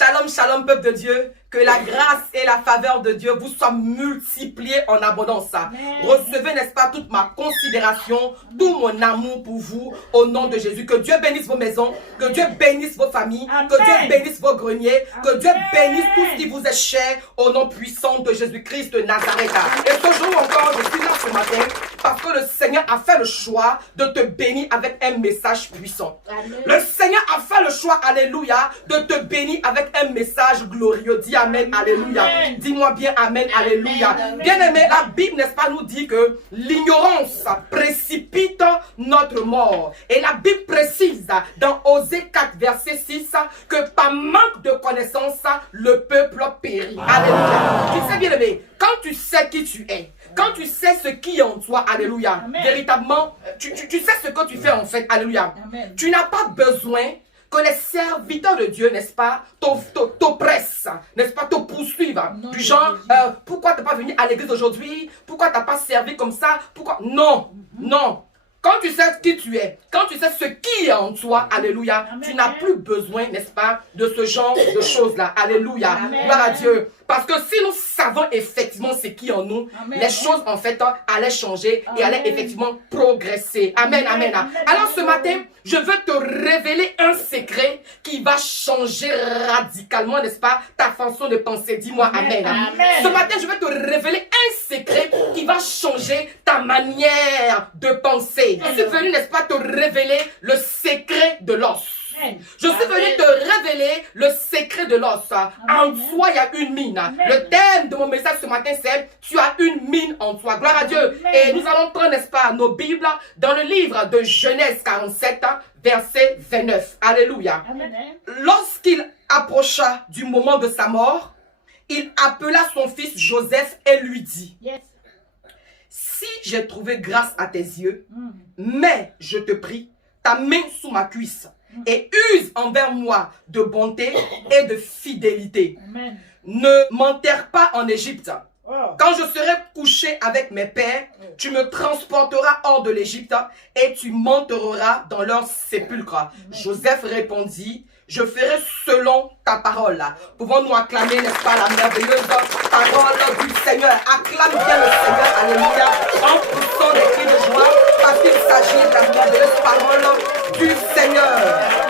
Shalom, shalom, peuple de Dieu. Que la grâce et la faveur de Dieu vous soient multipliées en abondance. Amen. Recevez, n'est-ce pas, toute ma considération, tout mon amour pour vous, au nom de Jésus. Que Dieu bénisse vos maisons, que Dieu bénisse vos familles, Amen. Que Dieu bénisse vos greniers, Amen. Que Dieu bénisse tout ce qui vous est cher, au nom puissant de Jésus-Christ de Nazareth. Et ce jour encore, je suis là ce matin, parce que le Seigneur a fait le choix de te bénir avec un message puissant. Amen. Le Seigneur a fait le choix, alléluia, de te bénir avec un message glorieux. Dis Amen, alléluia. Dis-moi bien Amen, alléluia. Bien-aimé, la Bible, n'est-ce pas, nous dit que l'ignorance précipite notre mort. Et la Bible précise dans Osée 4, verset 6, que par manque de connaissance, le peuple périt. Alléluia. Tu sais, bien-aimé, quand tu sais qui tu es, quand tu sais ce qui est en toi, alléluia, Amen. Véritablement, tu sais ce que tu fais en fait, alléluia. Amen. Tu n'as pas besoin que les serviteurs de Dieu, n'est-ce pas, t'oppressent, n'est-ce pas, te poursuivent. Non, du genre, pourquoi tu n'es pas venu à l'église aujourd'hui? Pourquoi tu n'as pas servi comme ça? Pourquoi? Non, non. Quand tu sais qui tu es, quand tu sais ce qui est en toi, alléluia, Amen. Tu n'as plus besoin, n'est-ce pas, de ce genre de choses-là. Alléluia. Amen. Gloire à Dieu. Parce que si nous savons effectivement ce qui est en nous, Amen. Les choses en fait allaient changer et allaient effectivement progresser. Amen, amen. Alors ce matin, je veux te révéler un secret qui va changer radicalement, n'est-ce pas, ta façon de penser. Dis-moi Amen. Amen. Ce matin, je veux te révéler un secret qui va changer ta manière de penser. Je suis venu, n'est-ce pas, te révéler le secret de l'os. Je suis venu te révéler le secret de l'os. En toi, il y a une mine. Amen. Le thème de mon message ce matin, c'est « Tu as une mine en toi ». Gloire à Dieu. Amen. Et nous allons prendre, n'est-ce pas, nos Bibles dans le livre de Genèse 47, verset 29. Alléluia. Lorsqu'il approcha du moment de sa mort, il appela son fils Joseph et lui dit « Si j'ai trouvé grâce à tes yeux, mets, je te prie, ta main sous ma cuisse et use envers moi de bonté et de fidélité. Amen. Ne m'enterre pas en Égypte. Quand je serai couché avec mes pères, tu me transporteras hors de l'Égypte et tu m'enterreras dans leur sépulcre. Amen. Joseph répondit, je ferai selon ta parole. Pouvons-nous acclamer, n'est-ce pas, la merveilleuse parole du Seigneur. Acclame bien le Seigneur, alléluia, en poussant des cris de joie, parce qu'il s'agit de la merveilleuse parole du Seigneur.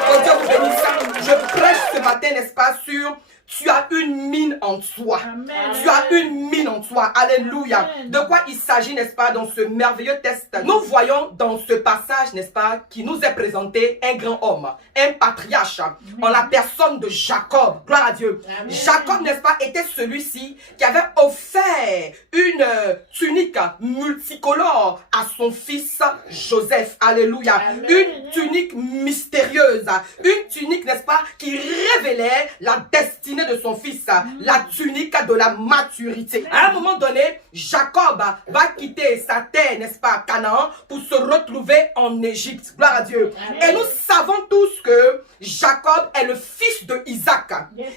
Que Dieu vous bénisse. Je prêche ce matin, n'est-ce pas, sur tu as une mine en toi. Amen. Tu as une mine en toi. Alléluia. Amen. De quoi il s'agit, n'est-ce pas, dans ce merveilleux texte? Nous voyons dans ce passage, n'est-ce pas, qui nous est présenté un grand homme, un patriarche, en la personne de Jacob. Gloire à Dieu. Amen. Jacob, n'est-ce pas, était celui-ci qui avait offert une tunique multicolore à son fils Joseph. Alléluia. Amen. Une tunique mystérieuse. Une tunique, n'est-ce pas, qui révélait la destinée de son fils, la tunique de la maturité. À un moment donné, Jacob va quitter sa terre, n'est-ce pas, Canaan, pour se retrouver en Égypte. Gloire à Dieu. Amen. Et nous savons tous que Jacob est le fils de Isaac.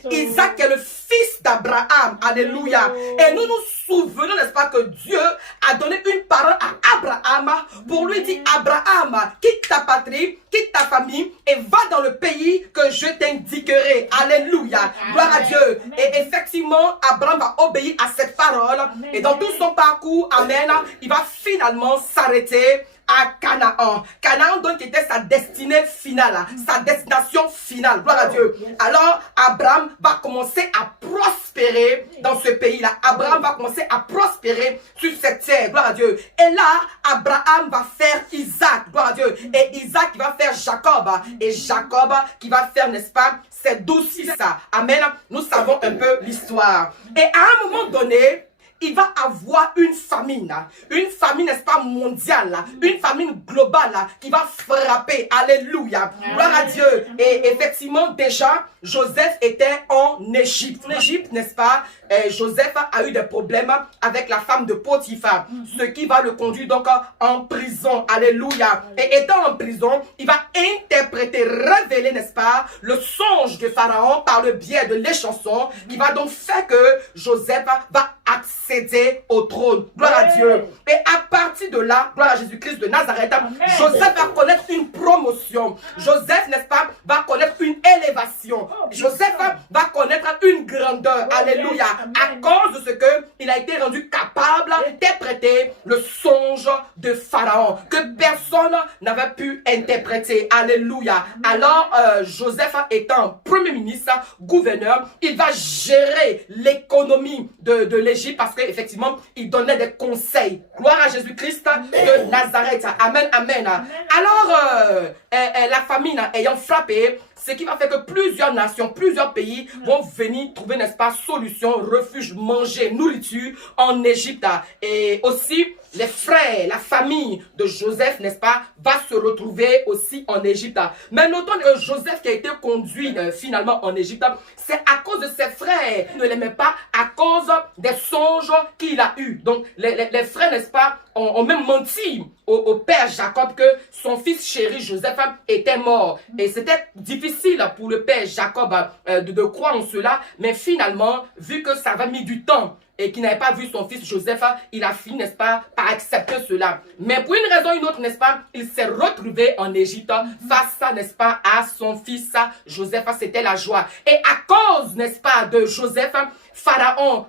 Isaac est le fils d'Abraham. Alléluia. Et nous nous souvenons, n'est-ce pas, que Dieu a donné une parole à Abraham pour lui dire, Abraham, quitte ta patrie, quitte ta famille et va dans le pays que je t'indiquerai. Alléluia. Gloire à Dieu. Et effectivement, Abraham va obéir à cette parole. Amen. Et dans tout son parcours, amen, il va finalement s'arrêter à Canaan. Canaan donc était sa destinée finale, sa destination finale. Gloire à Dieu. Alors, Abraham va commencer à prospérer dans ce pays-là. Abraham va commencer à prospérer sur cette terre. Gloire à Dieu. Et là, Abraham va faire Isaac. Gloire à Dieu. Et Isaac qui va faire Jacob. Et Jacob qui va faire, n'est-ce pas, ses 12 fils. Amen. Nous savons un peu l'histoire. Et à un moment donné, il va avoir une famine, n'est-ce pas, mondiale, une famine globale qui va frapper. Alléluia. Gloire à Dieu. Et effectivement, déjà, Joseph était en Égypte. L'Égypte, n'est-ce pas, Joseph a eu des problèmes avec la femme de Potiphar, ce qui va le conduire donc en prison. Alléluia. Et étant en prison, il va interpréter, révéler, n'est-ce pas, le songe de Pharaon par le biais de l'échanson, qui va donc faire que Joseph va accéder au trône. Gloire à Dieu. Et à partir de là, gloire à Jésus-Christ de Nazareth, Joseph va connaître une promotion. Joseph, n'est-ce pas, va connaître une élévation. Joseph va connaître grandeur. Alléluia. À cause de ce que il a été rendu capable d'interpréter le songe de Pharaon que personne n'avait pu interpréter. Alléluia. Alors, Joseph étant premier ministre, gouverneur, il va gérer l'économie de l'Égypte parce qu'effectivement, il donnait des conseils. Gloire à Jésus-Christ de Nazareth. Amen, amen. Alors, la famine ayant frappé, ce qui va faire que plusieurs nations, plusieurs pays vont venir trouver, n'est-ce pas, solution, refuge, manger, nourriture en Égypte. Et aussi, les frères, la famille de Joseph, n'est-ce pas, va se retrouver aussi en Égypte. Mais notons que Joseph qui a été conduit finalement en Égypte, c'est à cause de ses frères qui ne l'aimaient pas, à cause des songes qu'il a eus. Donc, les frères, n'est-ce pas, ont même menti au père Jacob que son fils chéri Joseph était mort. Et c'était difficile pour le père Jacob de croire en cela, mais finalement, vu que ça avait mis du temps et qu'il n'avait pas vu son fils Joseph, il a fini, n'est-ce pas, par accepter cela. Mais pour une raison ou une autre, n'est-ce pas, il s'est retrouvé en Égypte face, n'est-ce pas, à son fils Joseph. C'était la joie. Et à cause, n'est-ce pas, de Joseph, Pharaon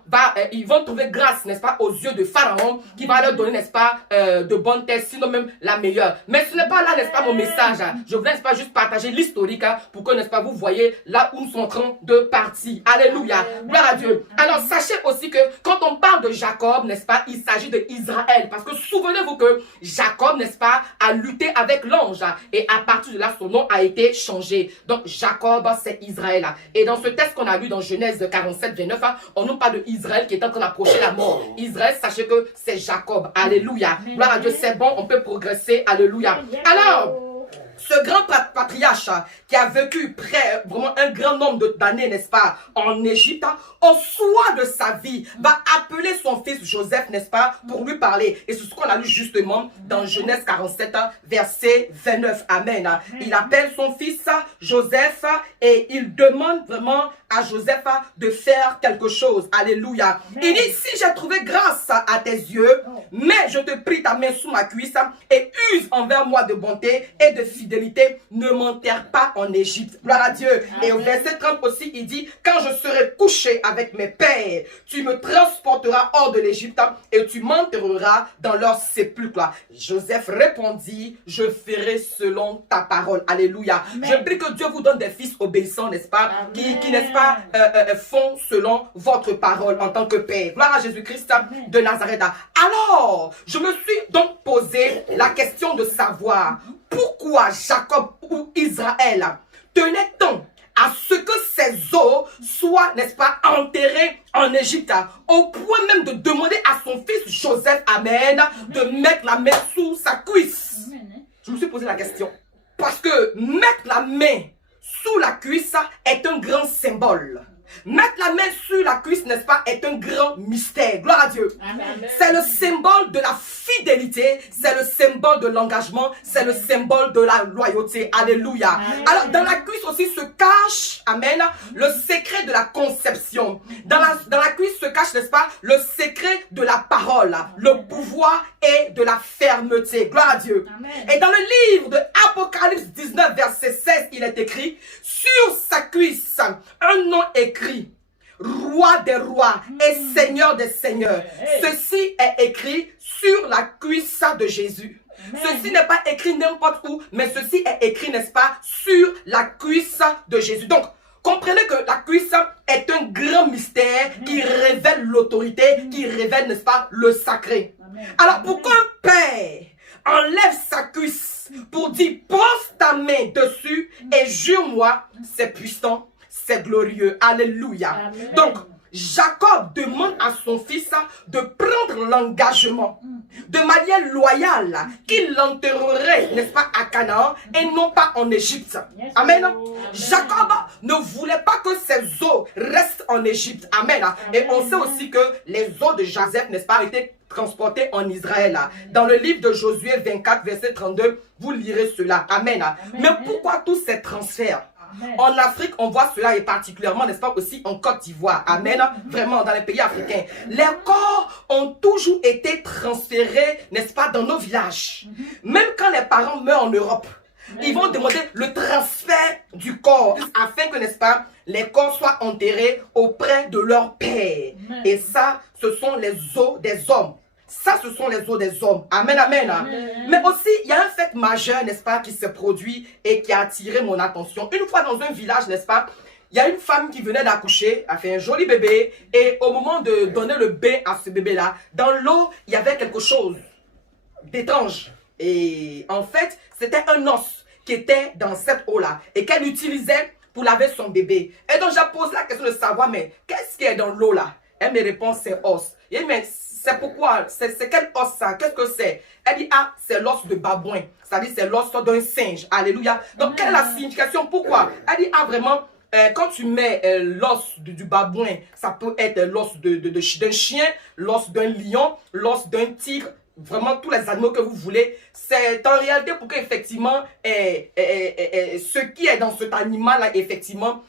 ils vont trouver grâce, n'est-ce pas, aux yeux de Pharaon, qui va leur donner, n'est-ce pas, de bonnes terres, sinon même la meilleure. Mais ce n'est pas là, n'est-ce pas, mon message. Je voulais, n'est-ce pas, juste partager l'historique pour que, n'est-ce pas, vous voyez là où nous sommes en train de partir. Alléluia. Gloire à Dieu. Alors, sachez aussi que quand on parle de Jacob, n'est-ce pas, il s'agit de Israël. Parce que souvenez-vous que Jacob, n'est-ce pas, a lutté avec l'ange. Et à partir de là, son nom a été changé. Donc, Jacob, c'est Israël. Et dans ce texte qu'on a lu dans Genèse 47, 29, on nous parle d'Israël qui est en train d'approcher la mort. Israël, sachez que c'est Jacob. Alléluia. Gloire à Dieu, c'est bon, on peut progresser. Alléluia. Alors, ce grand patriarche qui a vécu vraiment un grand nombre d'années, n'est-ce pas, en Égypte, au soir de sa vie, va appeler son fils Joseph, n'est-ce pas, pour lui parler. Et c'est ce qu'on a lu justement dans Genèse 47, verset 29. Amen. Il appelle son fils Joseph et il demande vraiment à Joseph de faire quelque chose. Alléluia. Il dit, si j'ai trouvé grâce à tes yeux, mais je te prie ta main sous ma cuisse et use envers moi de bonté et de fidélité, ne m'enterre pas en Égypte. Gloire à Dieu. Amen. Et au verset 30 aussi, il dit, quand je serai couché avec mes pères, tu me transporteras hors de l'Égypte et tu m'enterreras dans leur sépulcre. Joseph répondit, je ferai selon ta parole. Alléluia. Amen. Je prie que Dieu vous donne des fils obéissants, n'est-ce pas, qui n'est-ce pas, font selon votre parole en tant que père. Gloire à Jésus-Christ de Nazareth. Alors, je me suis donc posé la question de savoir pourquoi Jacob ou Israël tenait tant à ce que ses os soient, n'est-ce pas, enterrés en Égypte, au point même de demander à son fils Joseph, amen, de mettre la main sous sa cuisse. Je me suis posé la question. Parce que mettre la main sous la cuisse est un grand symbole. Mettre la main sur la cuisse, n'est-ce pas, est un grand mystère. Gloire à Dieu. C'est le symbole de la fidélité, c'est le symbole de l'engagement, c'est le symbole de la loyauté. Alléluia. Amen. Alors, dans la cuisse aussi se cache, amen, le secret de la conception. Dans la cuisse se cache, n'est-ce pas, le secret de la parole, le pouvoir et de la fermeté. Gloire à Dieu. Amen. Et dans le livre de Apocalypse 19, verset 16, il est écrit, sur sa cuisse, un nom écrit, Roi des rois et Seigneur des seigneurs. Ceci est écrit sur la cuisse de Jésus. Ceci n'est pas écrit n'importe où, mais ceci est écrit, n'est-ce pas, sur la cuisse de Jésus. Donc, comprenez que la cuisse est un grand mystère qui révèle l'autorité, qui révèle, n'est-ce pas, le sacré. Alors, pourquoi un père enlève sa cuisse pour dire, pose ta main dessus et jure-moi, c'est puissant, c'est glorieux. Alléluia. Amen. Donc, Jacob demande à son fils de prendre l'engagement de manière loyale qu'il l'enterrerait, n'est-ce pas, à Canaan et non pas en Égypte. Amen. Jacob ne voulait pas que ses os restent en Égypte. Amen. Et on sait aussi que les os de Joseph, n'est-ce pas, étaient transportés en Israël. Dans le livre de Josué 24, verset 32, vous lirez cela. Amen. Mais pourquoi tous ces transferts? En Afrique, on voit cela et particulièrement, n'est-ce pas, aussi en Côte d'Ivoire. Amen. Vraiment, dans les pays africains. Les corps ont toujours été transférés, n'est-ce pas, dans nos villages. Même quand les parents meurent en Europe, Ils vont demander le transfert du corps afin que, n'est-ce pas, les corps soient enterrés auprès de leur père. Et ça, ce sont les os des hommes. Ça, ce sont les os des hommes. Amen, amen. Mais aussi, il y a un fait majeur, n'est-ce pas, qui se produit et qui a attiré mon attention. Une fois dans un village, n'est-ce pas, il y a une femme qui venait d'accoucher, a fait un joli bébé. Et au moment de donner le bain à ce bébé-là, dans l'eau, il y avait quelque chose d'étrange. Et en fait, c'était un os qui était dans cette eau-là et qu'elle utilisait pour laver son bébé. Et donc, j'ai posé la question de savoir, mais qu'est-ce qui est dans l'eau là? Elle me répond, c'est os. Et mais c'est pourquoi? C'est quel os ça? Qu'est-ce que c'est? Elle dit, ah, c'est l'os de babouin. C'est-à-dire, c'est l'os d'un singe. Alléluia. Donc, quelle est la signification? Pourquoi? Elle dit, ah, vraiment, quand tu mets l'os du babouin, ça peut être l'os d'un chien, l'os d'un lion, l'os d'un tigre, vraiment tous les animaux que vous voulez. C'est en réalité pour qu'effectivement, ce qui est dans cet animal-là, effectivement,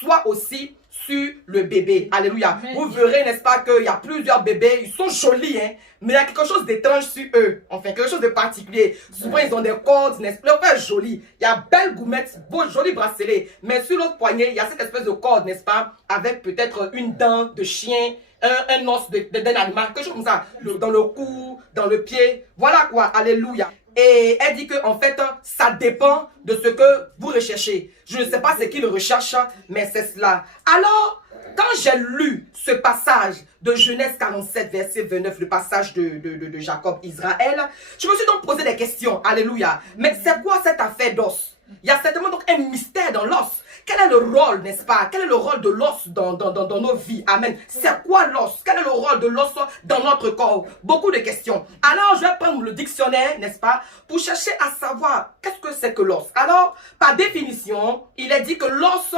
soit aussi sur le bébé. Alléluia. Amen. Vous verrez, n'est-ce pas, qu'il y a plusieurs bébés, ils sont jolis, hein, mais il y a quelque chose d'étrange sur eux. Enfin, quelque chose de particulier. Souvent, ils ont des cordes, n'est-ce pas, leur joli. Il y a belle goumette, beau, joli bracelet. Mais sur l'autre poignet, il y a cette espèce de corde, n'est-ce pas, avec peut-être une dent de chien, un os d'un animal, quelque chose comme ça. Dans le cou, dans le pied. Voilà quoi. Alléluia. Et elle dit que en fait, ça dépend de ce que vous recherchez. Je ne sais pas ce qu'il recherche, mais c'est cela. Alors, quand j'ai lu ce passage de Genèse 47, verset 29, le passage de Jacob, Israël, je me suis donc posé des questions. Alléluia. Mais c'est quoi cette affaire d'os? Il y a certainement donc un mystère dans l'os. Quel est le rôle, n'est-ce pas? Quel est le rôle de l'os dans nos vies? Amen. C'est quoi l'os? Quel est le rôle de l'os dans notre corps? Beaucoup de questions. Alors, je vais prendre le dictionnaire, n'est-ce pas? Pour chercher à savoir qu'est-ce que c'est que l'os. Alors, par définition, il est dit que l'os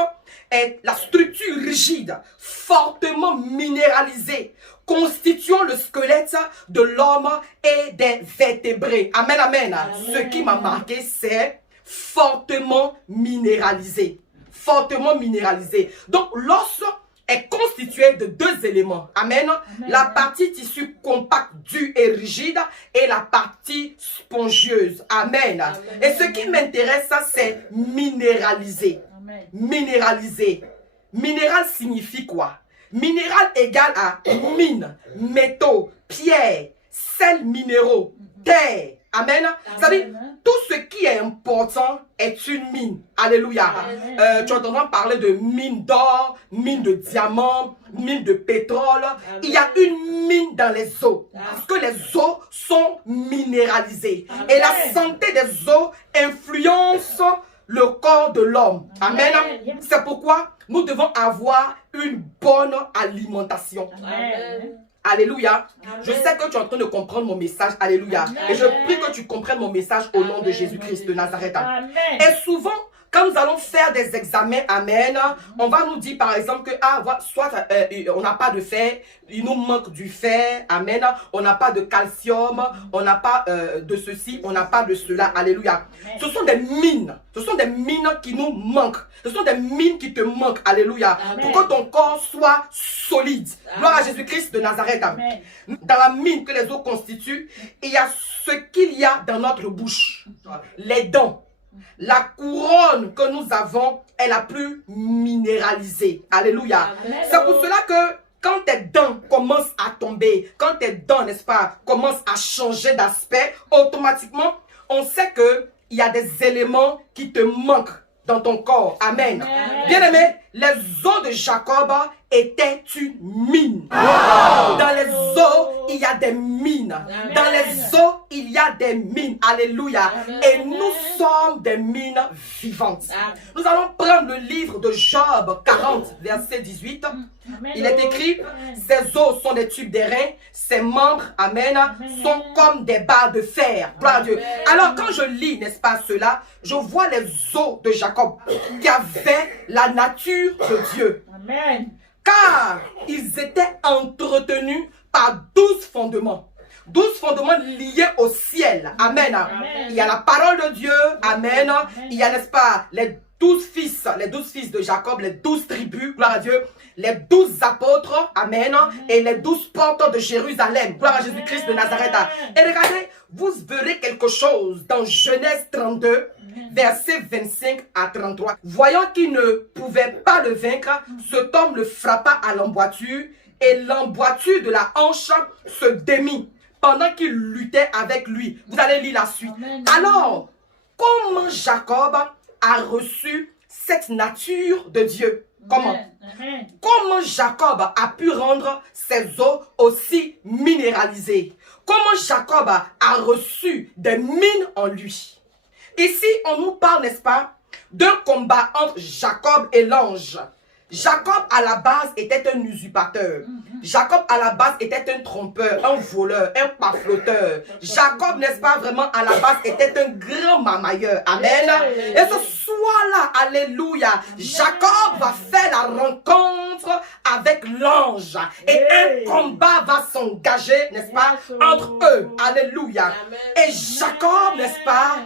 est la structure rigide, fortement minéralisée, constituant le squelette de l'homme et des vertébrés. Amen, amen. Ce qui m'a marqué, c'est fortement minéralisé. Fortement minéralisé. Donc, l'os est constitué de deux éléments. Amen. Amen. La partie tissu compact, dure et rigide et la partie spongieuse. Amen. Amen. Et ce qui m'intéresse, c'est minéralisé. Amen. Minéralisé. Minéral signifie quoi? Minéral égale à mine, métaux, pierres, sels minéraux, terre. Amen. Ça veut dire, tout ce qui est important est une mine. Alléluia. Tu entendras parler de mine d'or, mine de diamants, mine de pétrole. Amen. Il y a une mine dans les eaux. Parce que les eaux sont minéralisées. Amen. Et la santé des eaux influence le corps de l'homme. Amen. C'est pourquoi nous devons avoir une bonne alimentation. Amen. Alléluia. Amen. Je sais que tu es en train de comprendre mon message. Alléluia. Amen. Et je prie que tu comprennes mon message au nom de Jésus-Christ de Nazareth. Amen. Et souvent, quand nous allons faire des examens, amen, on va nous dire par exemple que soit on n'a pas de fer, il nous manque du fer, amen, on n'a pas de calcium, on n'a pas de ceci, on n'a pas de cela, alléluia. Amen. Ce sont des mines qui nous manquent, ce sont des mines qui te manquent, alléluia, amen, pour que ton corps soit solide. Amen. Gloire à Jésus-Christ de Nazareth. Amen. Dans la mine que les eaux constituent, il y a ce qu'il y a dans notre bouche, les dents. La couronne que nous avons est la plus minéralisée. Alléluia. C'est pour cela que quand tes dents commencent à tomber, quand tes dents, n'est-ce pas, commencent à changer d'aspect, automatiquement, on sait qu'il y a des éléments qui te manquent dans ton corps. Amen. Bien-aimé, les os de Jacob étaient une mine. Wow. Dans les os, il y a des mines. Amen. Dans les os, il y a des mines. Alléluia. Amen. Et nous sommes des mines vivantes. Amen. Nous allons prendre le livre de Job 40, verset 18. Amen. Il est écrit, ses os sont des tubes d'airain, ses membres, amen, sont comme des barres de fer. Gloire à Dieu. Alors quand je lis, n'est-ce pas, cela, je vois les os de Jacob qui avaient la nature de Dieu. Amen. Car ils étaient entretenus par 12 fondements. 12 fondements liés au ciel. Amen. Amen. Il y a la parole de Dieu. Amen. Amen. Il y a, n'est-ce pas, les 12 fils, les 12 fils de Jacob, les 12 tribus, gloire à Dieu, les 12 apôtres, amen, et les 12 portes de Jérusalem, gloire à Jésus-Christ de Nazareth. Et regardez, vous verrez quelque chose dans Genèse 32, versets 25 à 33. Voyant qu'il ne pouvait pas le vaincre, cet homme le frappa à l'emboîture, et l'emboîture de la hanche se démit pendant qu'il luttait avec lui. Vous allez lire la suite. Alors, comment Jacob a reçu cette nature de Dieu? Comment? Comment Jacob a pu rendre ses eaux aussi minéralisées? Comment Jacob a reçu des mines en lui? Ici, on nous parle, n'est-ce pas, d'un combat entre Jacob et l'ange. Jacob, à la base, était un usurpateur. Jacob, à la base, était un trompeur, un voleur, un pafloteur. Jacob, n'est-ce pas, vraiment, à la base, était un grand mamailleur. Amen. Et ce soir-là, alléluia, Jacob va faire la rencontre avec l'ange. Et un combat va s'engager, n'est-ce pas, entre eux. Alléluia. Et Jacob, n'est-ce pas,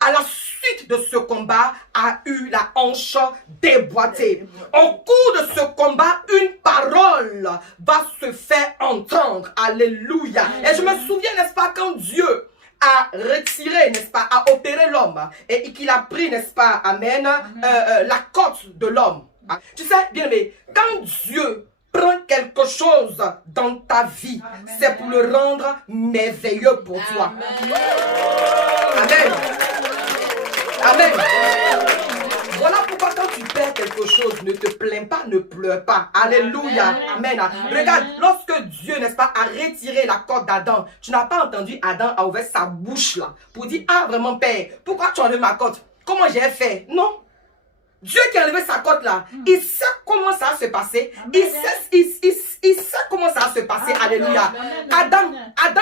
à la suite de ce combat, a eu la hanche déboîtée. Au cours de ce combat, une parole va se faire entendre. Alléluia. Et je me souviens, n'est-ce pas, quand Dieu a retiré, n'est-ce pas, a opéré l'homme et qu'il a pris, n'est-ce pas, amen, la côte de l'homme. Tu sais, bien aimé, quand Dieu prend quelque chose dans ta vie, c'est pour le rendre merveilleux pour toi. Amen. Amen. Voilà pourquoi quand tu perds quelque chose, ne te plains pas, ne pleure pas. Alléluia. Amen. Regarde, lorsque Dieu, n'est-ce pas, a retiré la côte d'Adam, tu n'as pas entendu Adam a ouvert sa bouche là pour dire, ah vraiment père, pourquoi tu as enlevé ma côte? Comment j'ai fait? Non. Dieu qui a enlevé sa côte là, il sait comment ça va se passer. Il sait comment ça va se passer. Alléluia. Adam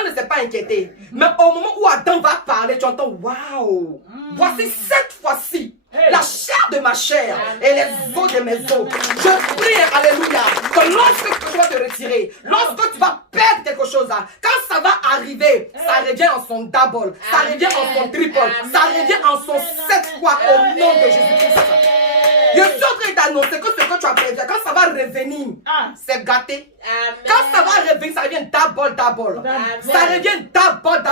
ne s'est pas inquiété. Mais au moment où Adam va parler, tu entends, waouh, voici cette fois-ci la chair de ma chair et les os de mes os. Je prie, alléluia, que lorsque tu vas te retirer, lorsque tu vas perdre quelque chose, quand ça va arriver, ça revient en son double, ça revient en son triple, ça revient en son 7 fois au nom de Jésus-Christ. Je suis en train d'annoncer que ce que tu as perdu, quand ça va revenir, c'est gâté. Quand ça va revenir, ça revient double. Ça revient double.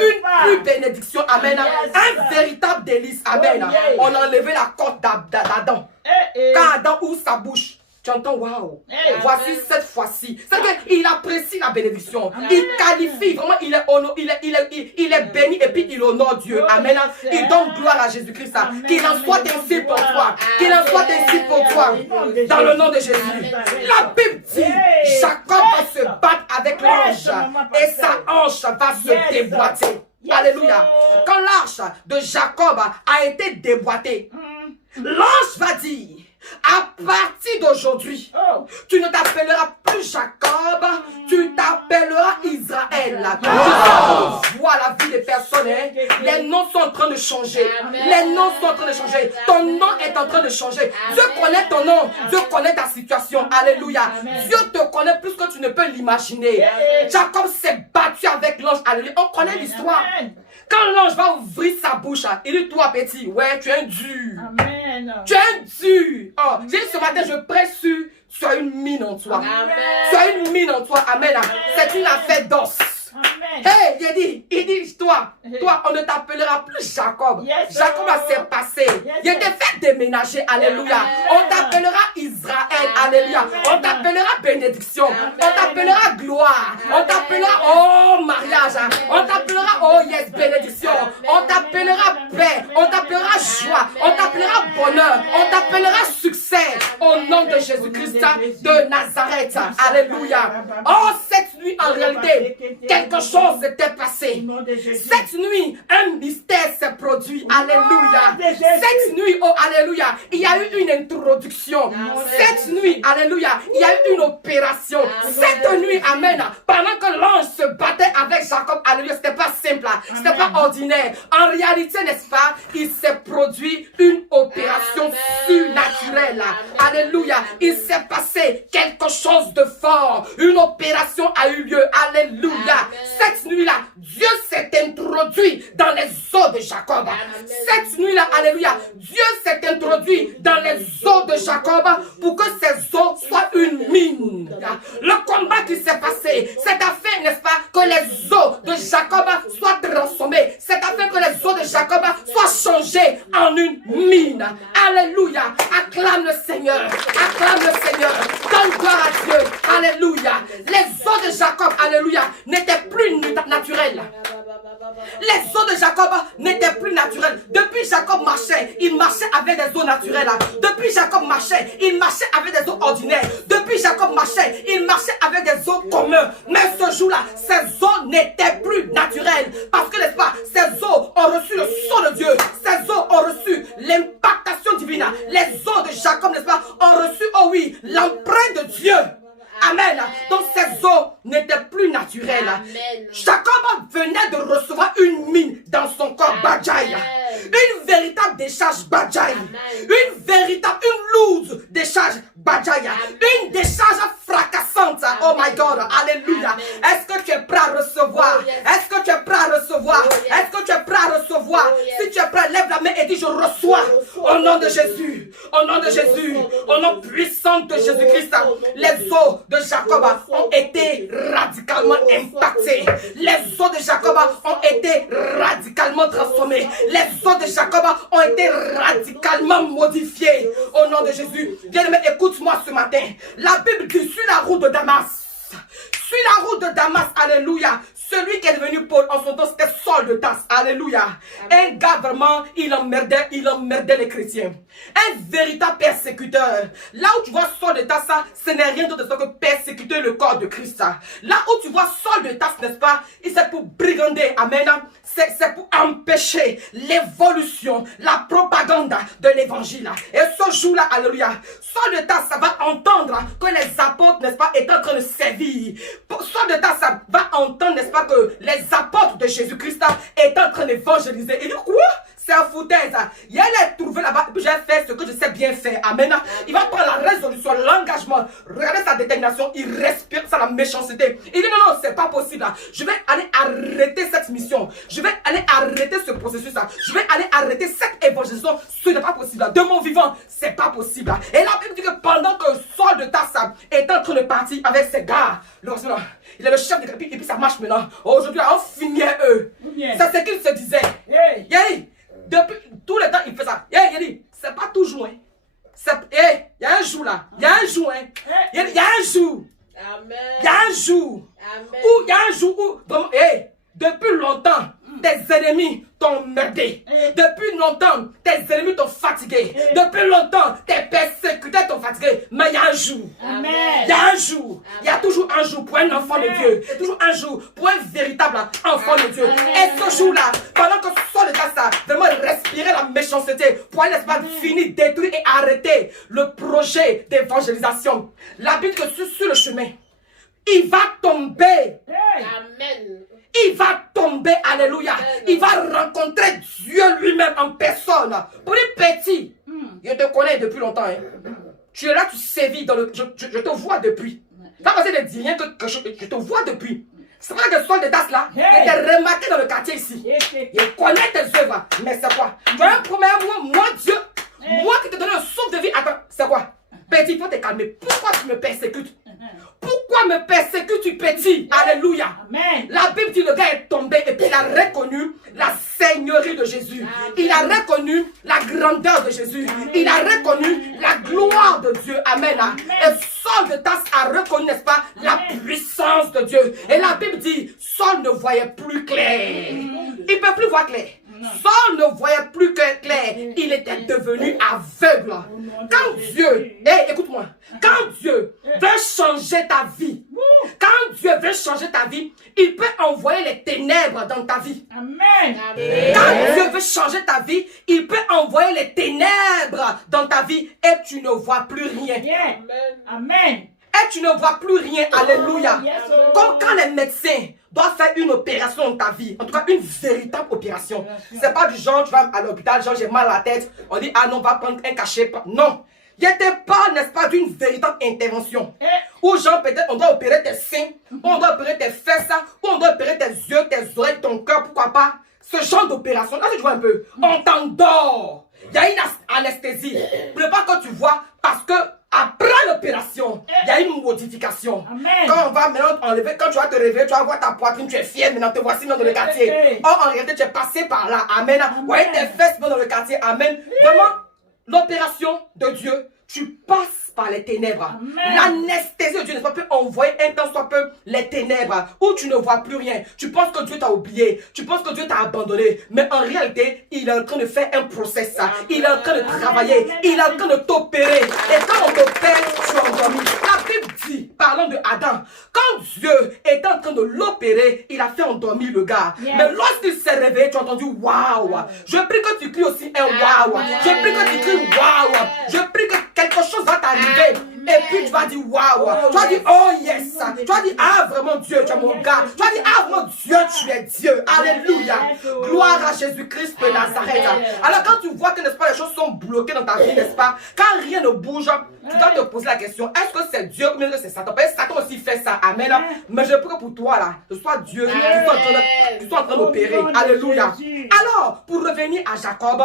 Une plus bénédiction. Amen. Un véritable délice. Amen. On a enlevé la côte d'Adam. Quand Adam ouvre sa bouche, tu entends, waouh, voici cette fois-ci. C'est-à-dire qu'il apprécie la bénédiction. Il qualifie, vraiment, il est béni et puis il honore Dieu. Amen. Il donne gloire à Jésus-Christ. Qu'il en soit ainsi pour toi. Qu'il en soit ainsi pour toi. Dans le nom de Jésus. La Bible dit, Jacob va se battre avec l'ange et sa hanche va se déboîter. Alléluia. Quand l'arche de Jacob a été déboîtée, l'ange va dire, à partir d'aujourd'hui, tu ne t'appelleras plus Jacob, tu t'appelleras Israël. Tu vois la vie des personnes, les noms sont en train de changer. Les noms sont en train de changer. Ton nom est en train de changer. Dieu connaît ton nom, Dieu connaît ta situation. Alléluia. Dieu te connaît plus que tu ne peux l'imaginer. Jacob s'est battu avec l'ange. Alléluia. On connaît l'histoire. Quand l'ange va ouvrir sa bouche, il dit, toi petit, ouais, tu es un dur. Amen. Tu es un dur. Oh, j'ai dit ce matin, je prêche sur une mine en toi. Amen. Tu as une mine en toi. Amen. C'est une affaire d'os. Hey, il dit, toi, on ne t'appellera plus Jacob. Jacob s'est passé. Il était fait déménager. Alléluia. On t'appellera Israël. Alléluia. On t'appellera bénédiction. On t'appellera gloire. On t'appellera, oh, mariage. On t'appellera, oh, yes, bénédiction. On t'appellera paix. On t'appellera joie. On t'appellera bonheur. On t'appellera succès. Au nom de Jésus-Christ de Nazareth. Alléluia. Oh, cette nuit, en réalité, quelque chose s'était passé. Cette nuit, un mystère s'est produit. Alléluia. Cette nuit, oh alléluia, il y a eu une introduction. Cette nuit, alléluia, il y a eu une opération. Cette nuit, amen, pendant que l'ange se battait avec Jacob, alléluia, c'était pas simple, c'était pas ordinaire. En réalité, n'est-ce pas, il s'est produit une opération surnaturelle. Alléluia. Il s'est passé quelque chose de fort. Une opération a eu lieu. Alléluia. Cette nuit-là, Dieu s'est introduit dans les eaux de Jacob. Cette nuit-là, alléluia, Dieu s'est introduit dans les eaux de Jacob pour que ces eaux soient une mine. Le combat qui s'est passé, c'est afin, n'est-ce pas, que les eaux de Jacob soient transformées. C'est afin que les eaux de Jacob soient changées en une mine. Alléluia. Acclame le Seigneur. Acclame le Seigneur. Donne gloire à Dieu. Alléluia. Les eaux de Jacob, alléluia, n'étaient plus naturelles. Les eaux de Jacob n'étaient plus naturelles. Depuis Jacob marchait, il marchait avec des eaux naturelles. Depuis Jacob marchait, il marchait avec des eaux ordinaires. Depuis Jacob marchait, il marchait avec des eaux communes. Mais ce jour-là, ces eaux n'étaient plus naturelles. Parce que, n'est-ce pas, ces eaux ont reçu le sang de Dieu. Ces eaux ont reçu l'impactation divine. Les eaux de Jacob, n'est-ce pas, ont reçu, oh oui, l'empreinte de Dieu. Amen. Donc ces eaux n'étaient plus naturelles. Amen. Jacob venait de recevoir une mine dans son corps, Badjaï. Une véritable décharge, Badjaï. Une véritable, une lourde décharge, Badjaï. Une décharge fracassante. Oh my God. Alléluia. Est-ce que tu es prêt à recevoir? Est-ce que tu es prêt à recevoir? Est-ce que tu es prêt à recevoir? Si tu es prêt, lève la main et dis je reçois. Au nom de Jésus. Au nom de Jésus. Au nom puissant de Jésus-Christ. Les eaux de Jacob ont été radicalement impactées. Les eaux de Jacob ont été radicalement transformées. Les eaux de Jacob ont été radicalement modifiées. Au nom de Jésus. Bien-aimé, écoute-moi ce matin. La Bible dit sur la route de Damas. Sur la route de Damas, alléluia. Celui qui est devenu Paul en son temps, c'était Saul de Tarse. Alléluia. Un gars vraiment, il emmerdait les chrétiens. Un véritable persécuteur. Là où tu vois Saul de Tarse, ce n'est rien d'autre que persécuter le corps de Christ. Là où tu vois Saul de Tarse, n'est-ce pas, c'est pour brigander. Amen. C'est pour empêcher l'évolution, la propagande de l'évangile. Et ce jour-là, alléluia, Saul de Tarse va entendre que les apôtres, n'est-ce pas, est en train de servir. Saul de Tarse va entendre, n'est-ce pas, que les apôtres de Jésus-Christ est en train d'évangéliser. Il dit quoi? C'est un foutaise. Il allait trouver là-bas. J'ai fait ce que je sais bien faire. Amen. Il va prendre la résolution, l'engagement. Regardez sa détermination. Il respire ça, la méchanceté. Il dit non, non, c'est pas possible. Je vais aller arrêter cette mission. Je vais aller arrêter ce processus. Je vais aller arrêter cette évangélisation. Ce n'est pas possible. De mon vivant, c'est pas possible. Et la Bible dit que pendant que Saul de Tarse est en train de partir avec ses gars, il est le chef de et puis ça marche maintenant. Aujourd'hui, on finit eux. C'est ce qu'il se disait. Depuis tout le temps, il fait ça. Il dit, c'est pas toujours. Il y a un jour là. Il y a un jour. Il y a un jour. Amen. Il y a un jour. Amen. Où il y a un jour où, vraiment, depuis longtemps, tes ennemis t'ont merdé. Depuis longtemps, tes ennemis t'ont fatigué. Depuis longtemps, tes persécuteurs t'ont fatigué. Mais il y a un jour. Amen. Il y a un jour. Il y a toujours un jour pour un enfant de Dieu. Il y a toujours un jour pour un véritable enfant de Dieu. Et ce jour-là, pendant que Saul de Tarse vraiment respirer la méchanceté pour aller finir, détruire et arrêter le projet d'évangélisation, la Bible que sur le chemin, il va tomber. Amen. Il va tomber, alléluia. Il va rencontrer Dieu lui-même en personne. Pour les petits, je te connais depuis longtemps. Tu es là, tu sévis dans le... Je te vois depuis. Ça va de dire rien que je te vois depuis. C'est vrai que Saul de Tarse là, il était remarqué dans le quartier ici. Il connaît tes œuvres. Mais c'est quoi? Tu as un problème, moi Dieu, moi qui te donne un souffle de vie. Attends, c'est quoi? Petit, il faut te calmer. Pourquoi tu me persécutes? Pourquoi me persécutes-tu, petit? Alléluia. Amen. La Bible dit le gars est tombé et puis il a reconnu la seigneurie de Jésus. Il a reconnu la grandeur de Jésus. Il a reconnu la gloire de Dieu. Amen. Et Saul de Tarse a reconnu, n'est-ce pas, la puissance de Dieu. Et la Bible dit, Saul ne voyait plus clair. Il ne peut plus voir clair. Saul ne voyait plus que clair. Il était devenu aveugle. Quand Dieu, écoute-moi, quand Dieu veut changer ta vie, quand Dieu veut changer ta vie, il peut envoyer les ténèbres dans ta vie. Amen. Quand Dieu veut changer ta vie, il peut envoyer les ténèbres dans ta vie et tu ne vois plus rien. Amen. Et tu ne vois plus rien. Alléluia. Comme quand les médecins doivent faire une opération dans ta vie. En tout cas, une véritable opération. C'est pas du genre, tu vas à l'hôpital, genre j'ai mal à la tête. On dit, ah non, on va prendre un cachet. Non. Il n'était pas, n'est-ce pas, d'une véritable intervention. Ou genre, peut-être, on doit opérer tes seins, ou on doit opérer tes fesses, ou on doit opérer tes yeux, tes oreilles, ton cœur, pourquoi pas. ce genre d'opération, là tu vois un peu, on t'endort. Il y a une anesthésie. Ne pas que tu vois, parce que après l'opération, il y a une modification. Amen. Quand on va maintenant enlever, quand tu vas te réveiller, tu vas voir ta poitrine, tu es fière, maintenant te voici dans le quartier. Or, en réalité, tu es passé par là. Amen. Voyez tes fesses dans le quartier. Amen. Vraiment, l'opération de Dieu, tu passes par les ténèbres. L'anesthésie de Dieu, n'est-ce pas, peut envoyer un temps soit peu les ténèbres, où tu ne vois plus rien. Tu penses que Dieu t'a oublié, tu penses que Dieu t'a abandonné, mais en réalité, il est en train de faire un process. Il est en train de travailler, il est en train de t'opérer. Et quand on t'opère, tu es endormi. La Bible dit, parlant de Adam, quand Dieu était en train de l'opérer, il a fait endormir le gars. Mais lorsqu'il s'est réveillé, tu as entendu waouh. Je prie que tu cries aussi un waouh. Je prie que tu cries waouh. Je prie que quelque chose va t'arriver. Et puis tu vas dire waouh. Tu vas dire oh yes. Tu vas dire ah vraiment Dieu, tu es mon gars. Tu vas dire ah vraiment Dieu, tu es Dieu. Alléluia. Gloire à Jésus-Christ de Nazareth. Alors quand tu vois que n'est-ce pas les choses sont bloquées dans ta vie, n'est-ce pas, quand rien ne bouge, tu dois te poser la question, est-ce que c'est Dieu ou bien que c'est Satan? Parce que Satan aussi fait ça. Amen. Mais je prie que pour toi là, ce soit Dieu qui soit en train d'opérer. Alléluia. Alors, pour revenir à Jacob,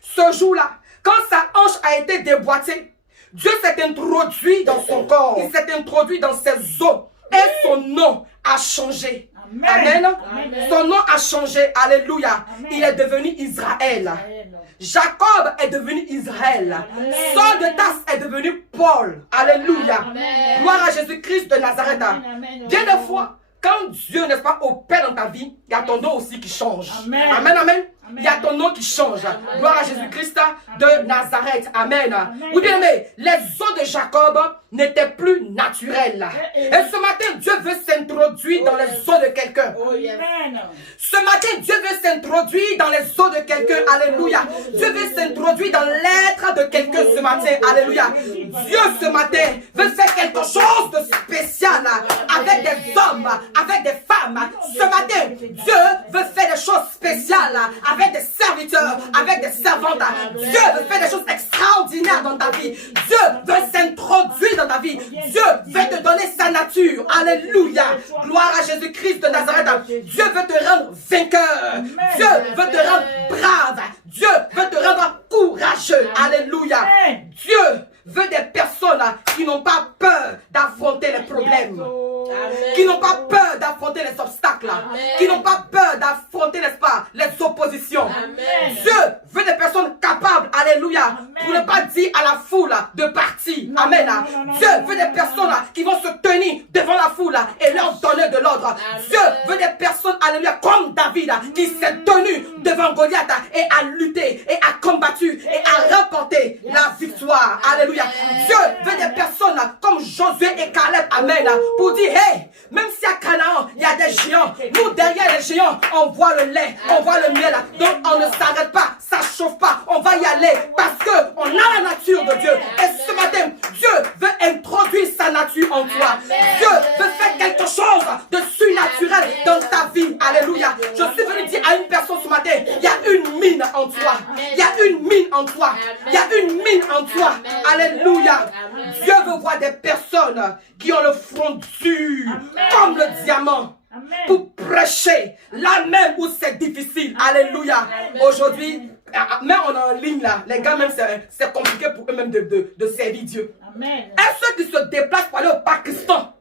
ce jour-là, quand sa hanche a été déboîtée, Dieu s'est introduit dans son corps. Il s'est introduit dans ses os. Et son nom a changé. Amen. Amen. Son nom a changé. Alléluia. Amen. Il est devenu Israël. Amen. Jacob est devenu Israël. Saul de Tarse est devenu Paul. Alléluia. Amen. Gloire à Jésus-Christ de Nazareth. Amen. Bien des fois, quand Dieu, n'est-ce pas, opère dans ta vie, il y a ton nom aussi qui change. Amen. Amen. Amen. Il y a ton nom qui change. Gloire à Jésus-Christ de Nazareth. Amen. Oui, bien aimé, les os de Jacob n'étaient plus naturels. Et ce matin, Dieu veut s'introduire dans les os de quelqu'un. Ce matin, Dieu veut s'introduire dans les os de quelqu'un. Alléluia. Dieu veut s'introduire dans l'être de quelqu'un ce matin. Alléluia. Dieu ce matin veut faire quelque chose de spécial avec des hommes, avec des femmes. Ce matin, Dieu veut faire des choses spéciales avec des serviteurs, avec des servantes. Dieu veut faire des choses extraordinaires dans ta vie. Dieu veut s'introduire dans ta vie. Dieu veut te donner sa nature. Alléluia. Gloire à Jésus-Christ de Nazareth. Dieu veut te rendre vainqueur. Dieu veut te rendre brave. Dieu veut te rendre courageux. Alléluia. Dieu veut des personnes qui n'ont pas peur d'affronter les problèmes. Amen. Qui n'ont pas peur d'affronter les obstacles. Amen. Qui n'ont pas peur d'affronter, n'est-ce pas, les oppositions. Amen. Dieu veut des personnes capables, alléluia, amen, pour ne pas dire à la foule de partir. Amen. Dieu veut des personnes qui vont se tenir devant la foule et leur donner de l'ordre. Dieu veut des personnes, alléluia, comme David qui s'est tenu devant Goliath et a lutté et a combattu et a remporté la victoire. Alléluia. Dieu veut des personnes comme Josué et Caleb, amen, pour dire hey, même si à Canaan, il y a des géants, nous derrière les géants, on voit le lait, on voit le miel. Donc on ne s'arrête pas, ça ne chauffe pas, on va y aller parce qu'on a la nature de Dieu. Et ce matin, Dieu veut introduire sa nature en toi. Dieu veut faire quelque chose de surnaturel dans ta vie. Alléluia. Je suis venu dire à une personne ce matin, il y a une mine en toi. Il y a une mine en toi. Il y a une mine en toi. Alléluia. Dieu veut voir des personnes qui ont le front dur, comme le diamant, pour prêcher là même où c'est difficile. Alléluia. Aujourd'hui, même on est en ligne là, les gars même c'est compliqué pour eux-mêmes de servir Dieu. Et ceux qui se déplacent pour aller au Pakistan,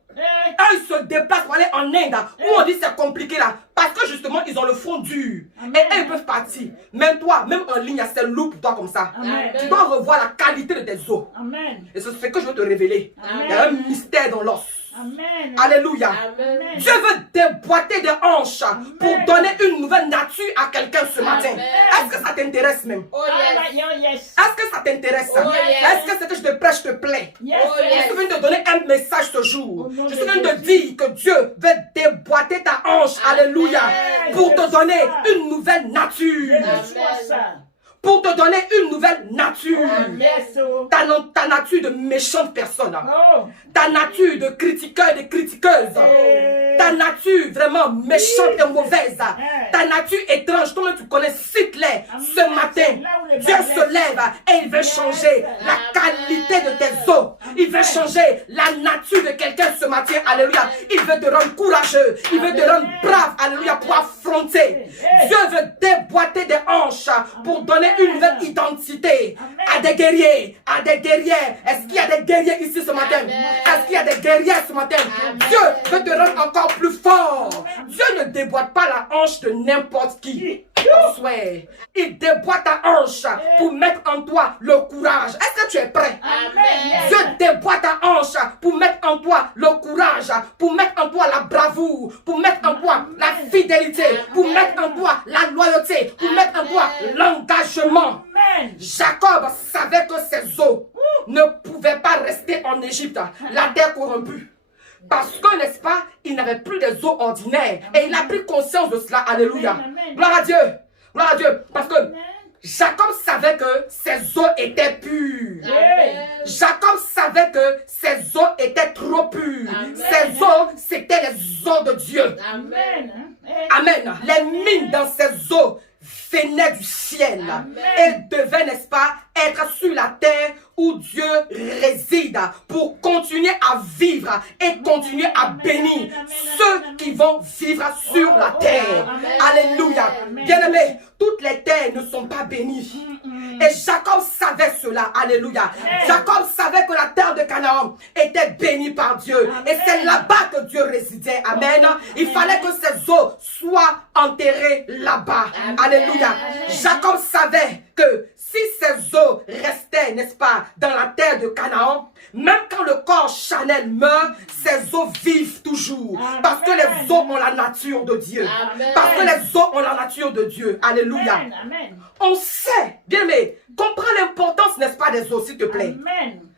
ils se déplacent pour aller en Inde, où on dit c'est compliqué là, parce que justement ils ont le front dur. Et eux ils peuvent partir. Même toi, même en ligne, c'est lourd pour toi comme ça. Amen. Tu dois revoir la qualité de tes os. Amen. Et c'est ce que je veux te révéler. Amen. Il y a un mystère dans l'os. Amen. Alléluia. Amen. Dieu veut déboîter des hanches pour donner une nouvelle nature à quelqu'un ce matin. Est-ce que ça t'intéresse même? Oh, yes. Est-ce que ça t'intéresse? Oh, yes. Est-ce que ce que je te prêche te plaît? Yes. Oh, yes. Je suis venu te donner un message ce jour. Je suis venu te dire que Dieu veut déboîter ta hanche. Alléluia. Pour te donner une nouvelle nature. Pour te donner une nouvelle nature. Ta nature de méchante personne. Ta nature de critiqueur et de critiqueuse. Ta nature vraiment méchante et mauvaise. Ta nature étrange. Toi-même tu connais Hitler. Ce matin, Dieu se lève Et il veut changer la qualité de tes os. Il veut changer la nature de quelqu'un ce matin. Alléluia. Il veut te rendre courageux. Il veut te rendre brave. Alléluia. Pour affronter. Dieu veut déboîter des hanches pour donner une nouvelle identité à des guerriers, à des guerrières. Est-ce qu'il y a des guerriers ici ce matin? Est-ce qu'il y a des guerrières ce matin? Dieu veut te rendre encore plus fort. Dieu ne déboîte pas la hanche de n'importe qui. Souhait. Il déboîte ta hanche pour mettre en toi le courage. Est-ce que tu es prêt? Dieu déboîte ta hanche pour mettre en toi le courage, pour mettre en toi la bravoure, pour mettre en toi la fidélité, pour mettre en toi la loyauté, pour mettre en toi l'engagement. Jacob savait que ses os ne pouvaient pas rester en Égypte, la terre corrompue. Parce que, n'est-ce pas, il n'avait plus des os ordinaires. Et il a pris conscience de cela. Alléluia. Gloire à Dieu. Gloire à Dieu. Parce que Jacob savait que ses os étaient purs. Jacob savait que ses os étaient trop purs. Ses os, c'était les os de Dieu. Amen. Amen. Les mines dans ses os venaient du ciel. Et devaient, n'est-ce pas, être sur la terre où Dieu réside pour continuer à vivre et continuer à bénir ceux qui vont vivre sur la terre. Alléluia. Bien-aimés, toutes les terres ne sont pas bénies. Et Jacob savait cela. Alléluia. Jacob savait que la terre de Canaan était bénie par Dieu. Et c'est là-bas que Dieu résidait. Amen. Il fallait que ses os soient enterrés là-bas. Alléluia. Jacob savait que si ses os restaient, n'est-ce pas, dans la terre de Canaan, même quand le corps charnel meurt, ses os vivent toujours. Parce que les os ont la nature de Dieu. Parce que les os ont la nature de Dieu. Alléluia. On sait, bien aimé, comprends l'importance, n'est-ce pas, des os, s'il te plaît.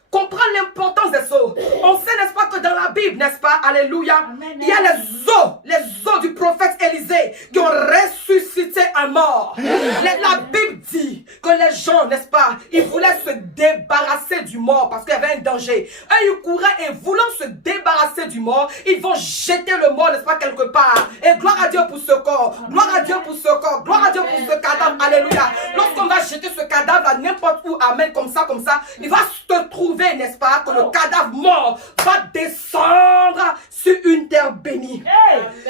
Comprends l'importance des os. On sait, n'est-ce pas, que dans la Bible, n'est-ce pas, alléluia, il y a les os du prophète Élisée qui ont ressuscité un mort. La Bible dit que les gens, n'est-ce pas, ils voulaient se débarrasser du mort parce qu'il y avait un danger. Et ils couraient et voulant se débarrasser du mort, ils vont jeter le mort, n'est-ce pas, quelque part. Et gloire à Dieu pour ce corps. Gloire à Dieu pour ce corps. Gloire à Dieu pour ce cadavre. Alléluia. Lorsqu'on va jeter ce cadavre à n'importe où, amen, comme ça, il va se trouver, n'est-ce pas, que le cadavre mort va descendre sur une terre bénie.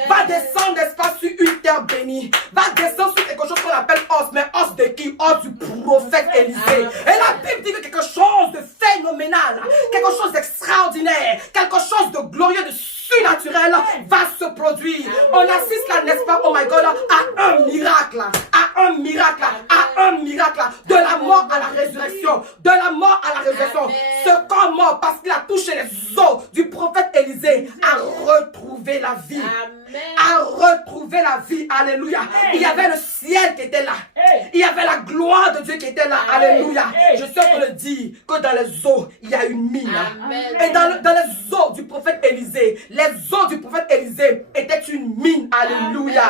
Va descendre, n'est-ce pas, sur une terre bénie. Va descendre sur quelque chose qu'on appelle os. Mais os de qui? Os du prophète Élisée. Et la Bible dit que quelque chose de phénoménal, quelque chose d'extraordinaire, quelque chose de glorieux, de surnaturel va se produire. On assiste là, n'est-ce pas, oh my God, à un miracle. De la mort à la résurrection. De la mort à la résurrection. Ce corps mort, parce qu'il a touché les os du prophète Élisée, a retrouvé la vie. A retrouvé la vie. Alléluia. Il y avait le ciel qui était là. Il y avait la gloire de Dieu qui était là. Alléluia. Je suis en train de dire que dans les os, il y a une mine. Et dans les os du prophète Élisée, les os du prophète Élisée étaient une mine. Alléluia.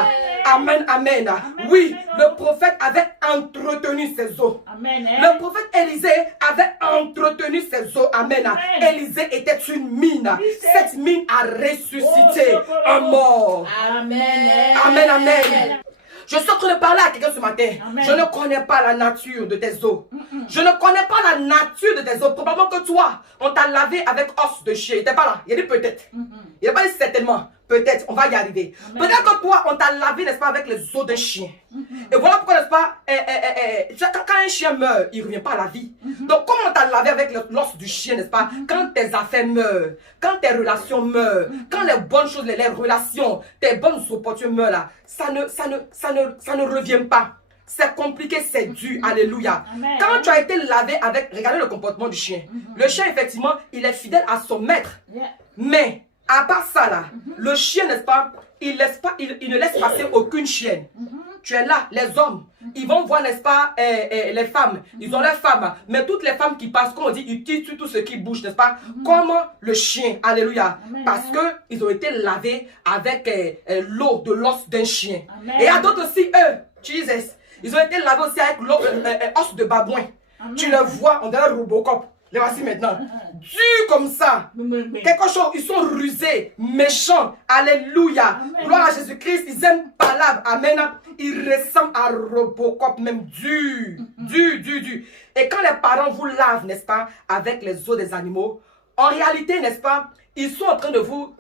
Amen, amen. Oui, le prophète avait entretenu ses os. Le prophète Élisée avait entretenu ses os. Amen. Élisée était une mine. Cette mine a ressuscité un mort. Amen. Amen, amen. Je suis en train de parler à quelqu'un ce matin. Amen. Je ne connais pas la nature de tes os. Je ne connais pas la nature de tes os. Probablement que toi, on t'a lavé avec os de chien. Il n'était pas là. Il a dit peut-être. Il n'a pas dit certainement. Peut-être, on va y arriver. Peut-être que toi, on t'a lavé, n'est-ce pas, avec les os d'un chien. Et voilà pourquoi, n'est-ce pas, quand un chien meurt, il ne revient pas à la vie. Donc, comme on t'a lavé avec l'os du chien, n'est-ce pas, quand tes affaires meurent, quand tes relations meurent, quand les bonnes choses, les relations, tes bonnes opportunités meurent là, ça ne revient pas. C'est compliqué, c'est dur. Alléluia. Amen. Quand tu as été lavé avec, regardez le comportement du chien. Le chien, effectivement, il est fidèle à son maître. Mais, à part ça là, le chien, n'est-ce pas, il ne laisse passer aucune chienne. Tu es là, les hommes, ils vont voir, n'est-ce pas, les femmes, ils ont leurs femmes, mais toutes les femmes qui passent, comme on dit, ils tuent tout ce qui bouge, n'est-ce pas, comme le chien, alléluia, parce qu'ils ont été lavés avec l'eau de l'os d'un chien. Amen. Et à d'autres aussi, eux, Jesus, ils ont été lavés aussi avec l'os de babouin. Amen. Tu le vois, on dirait Robocop. Les voici maintenant. Durs comme ça. Quelque chose, ils sont rusés, méchants. Alléluia. Amen. Gloire à Jésus-Christ. Ils aiment palabre. Amen. Ils ressemblent à Robocop, même dur. Dur. Et quand les parents vous lavent, n'est-ce pas, avec les os des animaux, en réalité, n'est-ce pas, ils sont en train de vous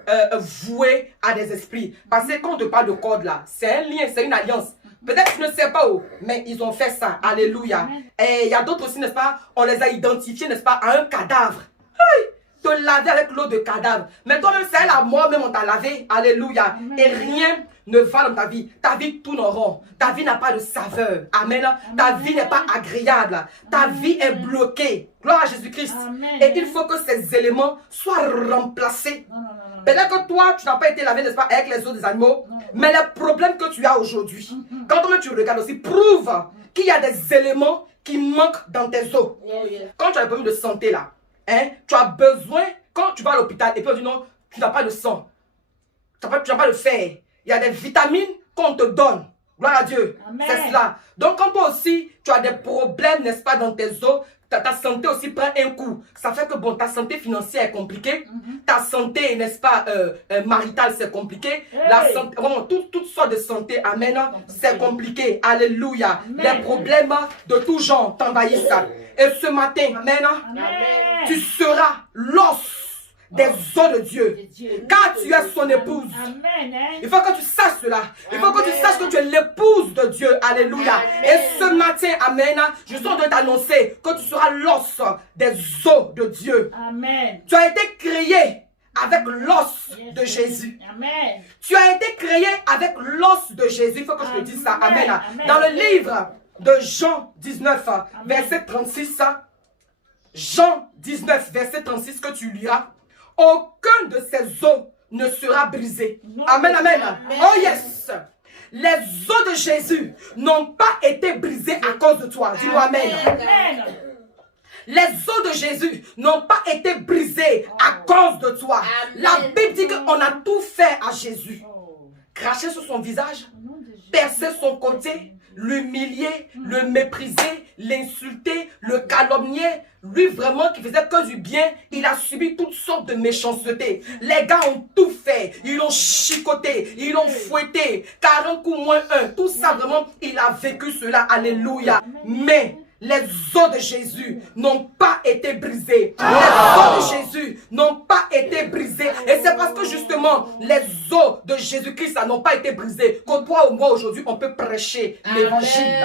vouer à des esprits. Parce que quand on te parle de code là, c'est un lien, c'est une alliance. Peut-être que tu ne sais pas où, mais ils ont fait ça. Alléluia. Et il y a d'autres aussi, n'est-ce pas, on les a identifiés, n'est-ce pas, à un cadavre. Hey! Te laver avec l'eau de cadavre. Mais toi-même, c'est la mort, même on t'a lavé. Alléluia. Et rien ne va dans ta vie. Ta vie tourne en rond. Ta vie n'a pas de saveur. Amen. Ta vie n'est pas agréable. Ta vie est bloquée. Gloire à Jésus-Christ. Et il faut que ces éléments soient remplacés. Peut-être que toi, tu n'as pas été lavé, n'est-ce pas, avec les os des animaux. Mais les problèmes que tu as aujourd'hui, quand tu regardes aussi, prouve qu'il y a des éléments qui manquent dans tes os. Quand tu as un problème de santé là, hein, tu as besoin, quand tu vas à l'hôpital et puis on dit non, tu n'as pas de sang, tu n'as pas de fer. Il y a des vitamines qu'on te donne. Gloire à Dieu. C'est cela. Donc quand toi aussi, tu as des problèmes, n'est-ce pas, dans tes os, ta santé aussi prend un coup. Ça fait que bon, ta santé financière est compliquée. Ta santé, n'est-ce pas, maritale, c'est compliqué. La santé, vraiment, toutes sortes de santé, amen, c'est compliqué. Alléluia. Les problèmes de tout genre t'envahissent. Et ce matin, amen, tu seras l'os des os de Dieu. Car tu es son épouse. Il faut que tu saches cela. Il faut que tu saches que tu es l'épouse de Dieu. Alléluia. Et ce matin, amen, je suis en train d'annoncer que tu seras l'os des os de Dieu. Tu as été créé avec l'os de Jésus. Tu as été créé avec l'os de Jésus. Il faut que je te dise ça. Amen. Dans le livre de Jean 19, verset 36, Jean 19, verset 36 que tu liras, aucun de ces os ne sera brisé. Amen, amen. Oh yes. Les os de Jésus n'ont pas été brisés à cause de toi. Dis-moi amen. Les os de Jésus n'ont pas été brisés à cause de toi. La Bible dit qu'on a tout fait à Jésus. Cracher sur son visage, percer son côté, l'humilier, le mépriser, l'insulter, le calomnier. Lui vraiment qui faisait que du bien, il a subi toutes sortes de méchanceté. Les gars ont tout fait. Ils l'ont chicoté, ils l'ont fouetté. 40 coups moins un. Tout ça vraiment, il a vécu cela. Alléluia. Mais les os de Jésus n'ont pas été brisés. Les os de Jésus n'ont pas été brisés. Et c'est parce que justement, les os de Jésus-Christ n'ont pas été brisés que toi ou moi aujourd'hui, on peut prêcher l'évangile.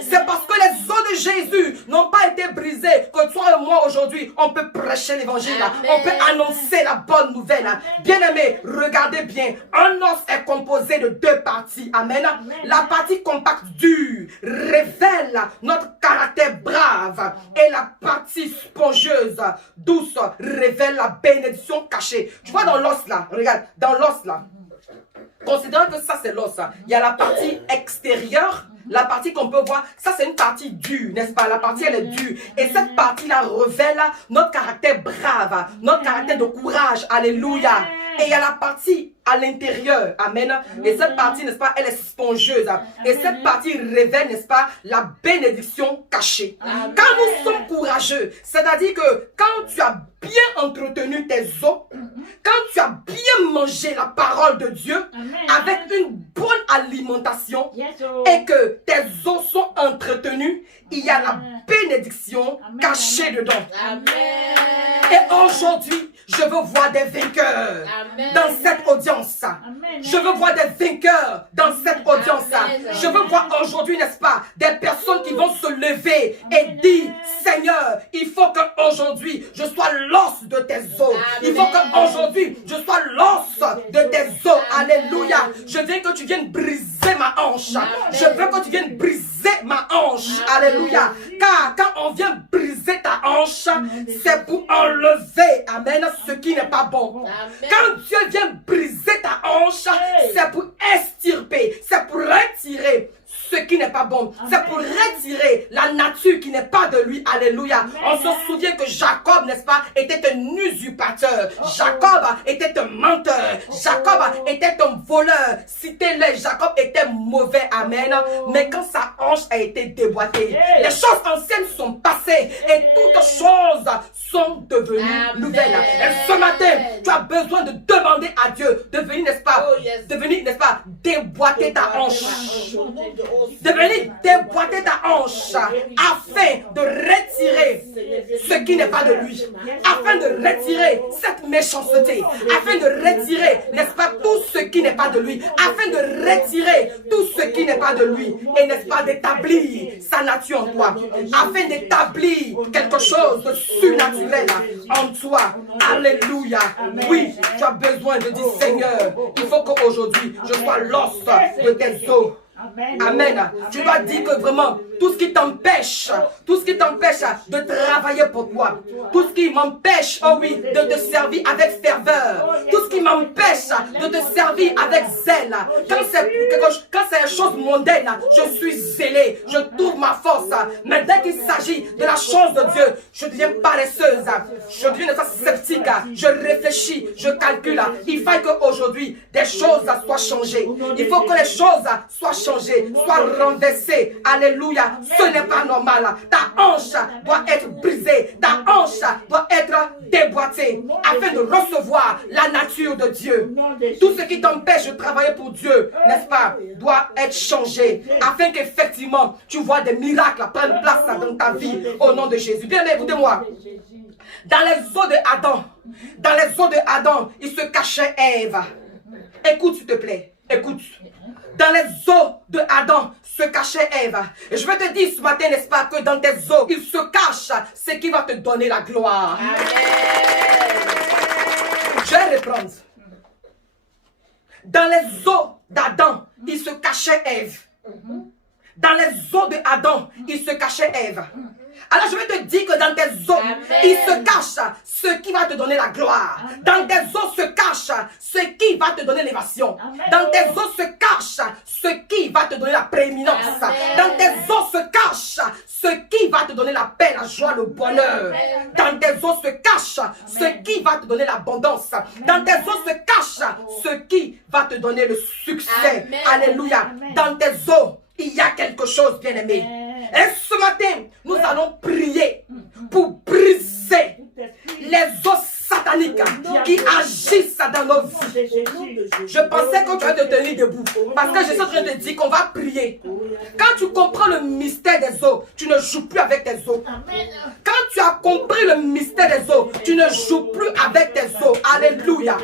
C'est parce que les os de Jésus n'ont pas été brisés que toi et moi aujourd'hui, on peut prêcher l'évangile. On peut annoncer la bonne nouvelle. Bien-aimés, regardez bien. Un os est composé de deux parties. Amen. La partie compacte dure révèle notre caractère brave. Et la partie spongieuse, douce, révèle la bénédiction cachée. Tu vois dans l'os là, regarde, dans l'os là. Considérons que ça c'est l'os. Il y a la partie extérieure. La partie qu'on peut voir, ça c'est une partie dure, n'est-ce pas? La partie elle est dure. Et cette partie-là révèle notre caractère brave, notre caractère de courage. Alléluia. Et il y a la partie à l'intérieur. Amen. Et cette partie, n'est-ce pas, elle est spongieuse. Et cette partie révèle, n'est-ce pas, la bénédiction cachée. Quand nous sommes courageux, c'est-à-dire que quand tu as bien entretenu tes os, quand tu as bien mangé la parole de Dieu, avec une bonne alimentation, et que tes os sont entretenus, il y a la bénédiction cachée dedans. Et aujourd'hui, je veux voir des vainqueurs dans cette audience. Je veux voir des vainqueurs dans cette audience. Je veux voir aujourd'hui, n'est-ce pas, des personnes qui vont se lever et dire, Seigneur, il faut qu'aujourd'hui, je sois l'os de tes os. Il faut qu'aujourd'hui, je sois l'os de tes os. Alléluia. Je veux que tu viennes briser ma hanche. Je veux que tu viennes briser ma hanche. Alléluia. Car quand on vient briser ta hanche, c'est pour enlever, amen, ce qui n'est pas bon. Quand Dieu vient briser ta hanche, c'est pour extirper, c'est pour retirer ce qui n'est pas bon. C'est pour retirer la nature qui n'est pas de lui. Alléluia. On se souvient que Jacob, n'est-ce pas, était un usurpateur. Jacob était un menteur. Jacob était un voleur. Citez-le, Jacob était mauvais. Amen. Mais quand sa hanche a été déboîtée, les choses anciennes sont passées et toutes choses sont devenues nouvelles. Et ce matin, tu as besoin de demander à Dieu de venir, n'est-ce pas, de venir, n'est-ce pas, déboîter ta hanche. De venir déboîter ta hanche afin de retirer ce qui n'est pas de lui. Afin de retirer cette méchanceté. Afin de retirer, n'est-ce pas, tout ce qui n'est pas de lui. Afin de retirer tout ce qui n'est pas de lui. Et n'est-ce pas, d'établir sa nature en toi. Afin d'établir quelque chose de surnaturel en toi. Alléluia. Oui, tu as besoin de dire, Seigneur, il faut qu'aujourd'hui, je sois l'os de tes os. Amen. Tu dois dire que vraiment, tout ce qui t'empêche de travailler pour toi, tout ce qui m'empêche, oh oui, de te servir avec ferveur, tout ce qui m'empêche de te servir avec zèle, quand c'est une chose mondaine, je suis zélé, je trouve ma force, mais dès qu'il s'agit de la chose de Dieu, je deviens paresseuse, je deviens sceptique, je réfléchis, je calcule. Il faut qu'aujourd'hui, des choses soient changées. Il faut que les choses soient changées, soient renversées. Alléluia. Ce n'est pas normal. Ta hanche doit être brisée. Ta hanche doit être déboîtée afin de recevoir la nature de Dieu. Tout ce qui t'empêche de travailler pour Dieu, n'est-ce pas, doit être changé afin qu'effectivement tu vois des miracles prendre place dans ta vie au nom de Jésus. Bien, écoutez-moi. Dans les os de Adam, il se cachait Ève. Écoute s'il te plaît. Écoute. Dans les os de Adam se cachait Ève. Et je vais te dire ce matin, n'est-ce pas, que dans tes os, il se cache ce qui va te donner la gloire. Amen. Je vais reprendre. Dans les os d'Adam, il se cachait Ève. Dans les os de Adam, il se cachait Ève. Alors je vais te dire que dans tes os, il se cache ce qui va te donner la gloire. Dans tes os se cache ce qui va te donner l'élévation. Dans tes os se cache ce qui va te donner la prééminence. Dans tes os se cache ce qui va te donner la paix, la joie, le bonheur. Dans tes os se cache ce qui va te donner l'abondance. Dans tes os se cache ce qui va te donner le succès. Alléluia. Dans tes os, il y a quelque chose, bien-aimé. Et ce matin, nous allons prier pour briser les os sataniques qui agissent dans nos vies. Je pensais que tu allais te tenir debout parce que je suis en train de te dire qu'on va prier. Quand tu comprends le mystère des os, tu ne joues plus avec tes os. Quand tu as compris le mystère des os, tu ne joues plus avec tes os. Alléluia.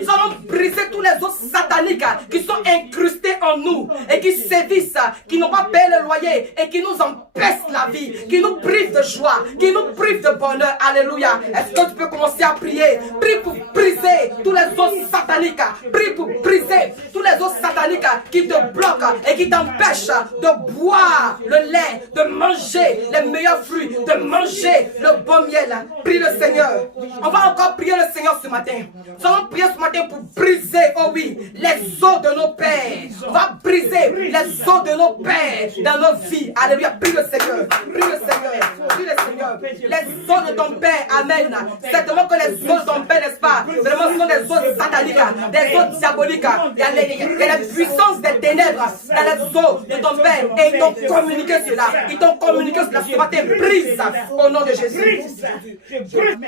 Nous allons briser tous les os sataniques qui sont incrustés en nous et qui sévissent, qui n'ont pas payé le loyer et qui nous empêchent la vie, qui nous privent de joie, qui nous privent de bonheur. Alléluia. Est-ce que tu peux commencer à prier? Prie pour briser tous les os sataniques. Prie pour briser tous les os sataniques qui te bloquent et qui t'empêchent de boire le lait, de manger les meilleurs fruits, de manger le bon miel. Prie le Seigneur. On va encore prier le Seigneur ce matin. Nous allons prier ce matin pour briser, oh oui, les os de nos pères. On va briser les os de nos pères dans nos vies. Alléluia. Prie le Seigneur. Prie le Seigneur. Prie le Seigneur. Les os de ton père. Amen. Certainement que les os de ton père, n'est-ce pas, vraiment ce sont des os sataniques, des os diaboliques. Il y a la puissance des ténèbres dans les os de ton père. Et ils t'ont communiqué cela. Ils t'ont communiqué cela. Ce matin, brise au nom de Jésus.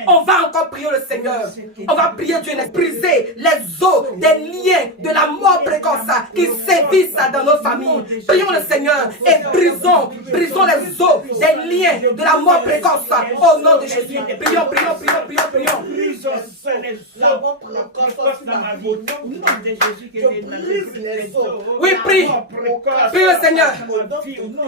On va encore prier le Seigneur. On va prier Dieu, briser les os des liens de la mort précoce qui sévissent dans nos familles. Prions le Seigneur et brisons les os des liens de la mort précoce au nom de Jésus. Prions. Oui, prie. Prie le Seigneur.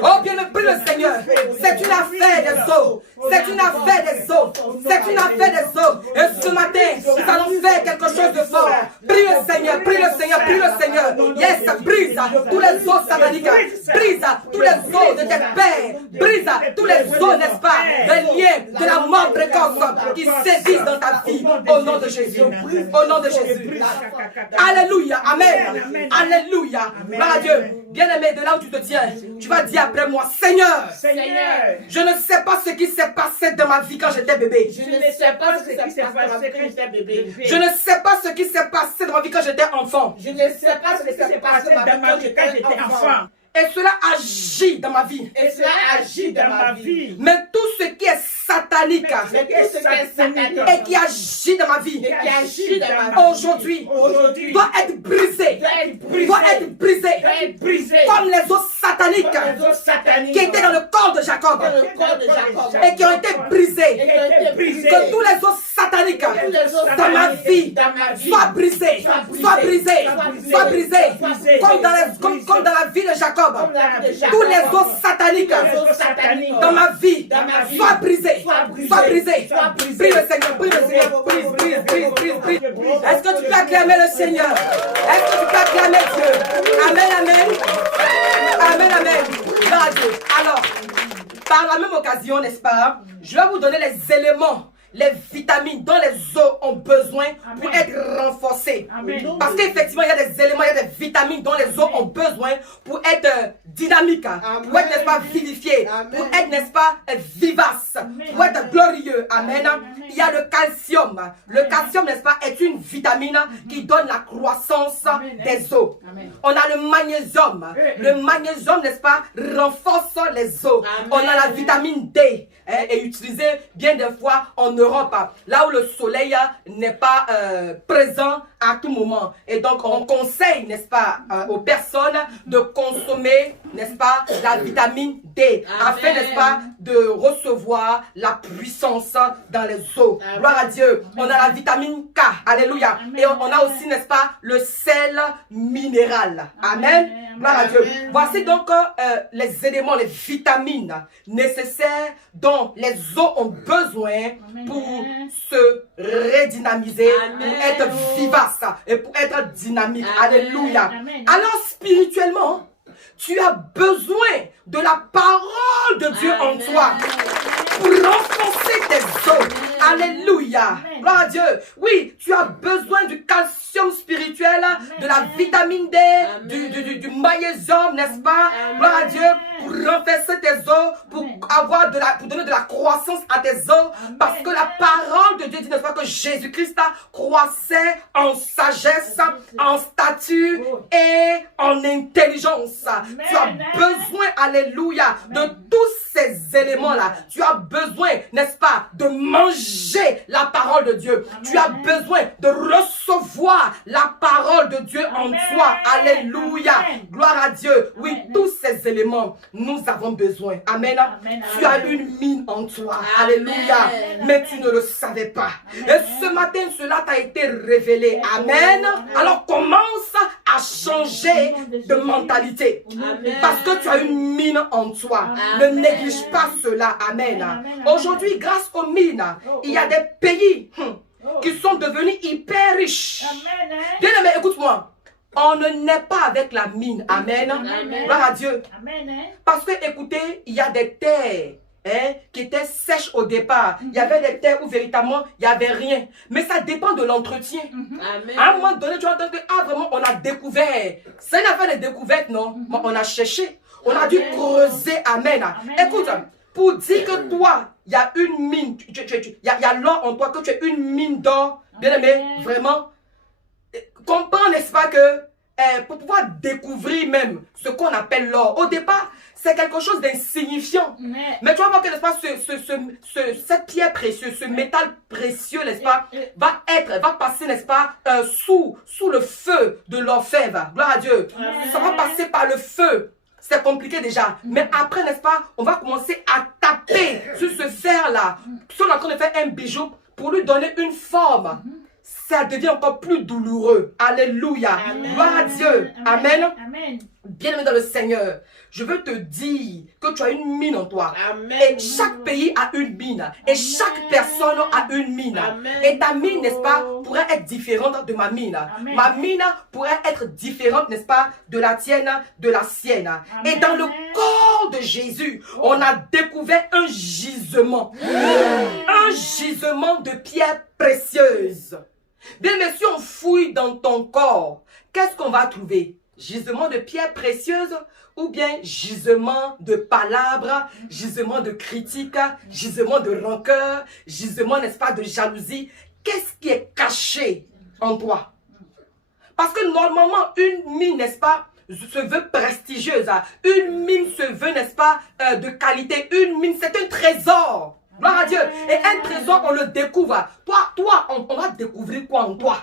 Oh bien, prie le Seigneur. C'est une affaire des os. C'est une affaire des os. C'est une affaire des os. Et ce matin, nous allons faire quelque chose de fort. Prie le Seigneur, prie le Seigneur, prie le Seigneur. Yes, brise tous les os sataniques. Brise tous les os de tes pères. Brise tous les os, n'est-ce pas, des liens de la mort précoce qui sévissent dans ta vie. Au nom de Jésus. Au nom de Jésus. Alléluia. Amen. Alléluia. Gloire à Dieu. Bien-aimé, de là où tu te tiens, tu vas dire après moi, Seigneur, je ne sais pas ce qui s'est passé dans ma vie quand j'étais bébé. Je ne sais pas ce qui s'est passé quand j'étais bébé. Je ne sais pas ce qui s'est passé dans ma vie quand j'étais enfant. Je ne sais pas ce qui s'est passé dans ma vie quand j'étais enfant. Et cela agit dans ma vie. Et cela agit dans ma vie. Mais tout ce qui est satanique satanique et qui agit dans ma vie aujourd'hui doit être brisé. Doit être brisé. Comme les os sataniques qui étaient dans le corps de Jacob et qui ont été brisés. Que tous les os sataniques dans ma vie soient brisés. Soient brisés. Soient brisés. Comme dans la vie de Jacob. Tous les os sataniques dans ma vie soient brisés. Soient brisés. Prie le Seigneur. Prie le Seigneur. Prie. Est-ce que tu peux acclamer le Seigneur? Est-ce que tu peux acclamer Dieu? Amen, amen. Amen, amen. Gloire à Dieu. Alors, par la même occasion, n'est-ce pas, je vais vous donner les éléments, les vitamines dont les os ont besoin pour être renforcés. Parce qu'effectivement, il y a des éléments, il y a des vitamines dont les os ont besoin pour être dynamiques, pour être, n'est-ce pas, vivifiés, pour être, n'est-ce pas, vivaces, pour être glorieux. Amen. Il y a le calcium. Le calcium, n'est-ce pas, est une vitamine qui donne la croissance des os. On a le magnésium. Le magnésium, n'est-ce pas, renforce les os. On a la vitamine D. Est utilisée bien des fois en Europe, là où le soleil n'est pas présent à tout moment. Et donc, on conseille, n'est-ce pas, aux personnes de consommer, n'est-ce pas, la vitamine D, afin, n'est-ce pas, de recevoir la puissance dans les os. Gloire à Dieu. On a la vitamine K. Alléluia. Et on a aussi, n'est-ce pas, le sel minéral. Amen. Gloire à Dieu. Voici donc les éléments, les vitamines nécessaires dont les os ont besoin pour se redynamiser, pour être vivaces et pour être dynamiques. Alléluia. Alors spirituellement, tu as besoin de la parole de Dieu en toi pour renforcer tes os. Alléluia. Gloire à Dieu. Oui, tu as besoin du calcium spirituel, de la vitamine D, du magnésium, n'est-ce pas? Gloire à Dieu. Pour renforcer tes os, pour donner de la croissance à tes os. Parce que la parole de Dieu dit, n'est-ce pas, que Jésus-Christ croissait en sagesse, en statut et en intelligence. Tu as besoin, alléluia, de tous ces éléments-là. Tu as besoin, n'est-ce pas, de manger la parole de Dieu. Tu as besoin de recevoir la parole de Dieu en toi. Alléluia. Gloire à Dieu. Oui, tous ces éléments, nous avons besoin. Amen. Tu as une mine en toi. Alléluia. Mais tu ne le savais pas. Et ce matin, cela t'a été révélé. Amen. Alors commence à changer de mentalité. Parce que tu as une mine en toi. Ne néglige pas cela. Amen. Aujourd'hui, grâce aux mines, il y a des pays qui sont devenus hyper riches. Bien aimé, écoute-moi. On ne naît pas avec la mine. Amen. Gloire à Dieu. Parce que, écoutez, il y a des terres qui étaient sèches au départ. Il y avait des terres où véritablement il n'y avait rien. Mais ça dépend de l'entretien. À un moment donné, tu vas entendre que vraiment on a découvert. C'est une affaire de découverte, non? On a cherché. On a dû creuser. Amen. Écoute, pour dire que toi, il y a une mine, il y a l'or en toi, que tu es une mine d'or, bien aimé, vraiment, comprends, n'est-ce pas, que pour pouvoir découvrir même ce qu'on appelle l'or, au départ, c'est quelque chose d'insignifiant. Mais tu vas voir que, n'est-ce pas, cette pierre précieuse, ce métal précieux, n'est-ce pas, va passer, n'est-ce pas, sous le feu de l'orfèvre. Gloire à Dieu. Ça va passer par le feu. C'est compliqué déjà. Mais après, n'est-ce pas, on va commencer à taper sur ce fer-là. Si on est en train de faire un bijou pour lui donner une forme, ça devient encore plus douloureux. Alléluia. Gloire à Dieu. Amen. Bien-aimé dans le Seigneur, je veux te dire que tu as une mine en toi. Et chaque pays a une mine. Et chaque personne a une mine. Et ta mine, n'est-ce pas, pourrait être différente de ma mine. Ma mine pourrait être différente, n'est-ce pas, de la tienne, de la sienne. Et dans le corps de Jésus, on a découvert un gisement. Un gisement de pierres précieuses. Bien, mais si on fouille dans ton corps, qu'est-ce qu'on va trouver? Gisement de pierres précieuses ou bien gisement de palabres, gisement de critiques, gisement de rancœur, gisement, n'est-ce pas, de jalousie. Qu'est-ce qui est caché en toi? Parce que normalement, une mine, n'est-ce pas, se veut prestigieuse. Une mine se veut, n'est-ce pas, de qualité. Une mine, c'est un trésor. Gloire à Dieu. Et un trésor, on le découvre. Toi, on va découvrir quoi en toi?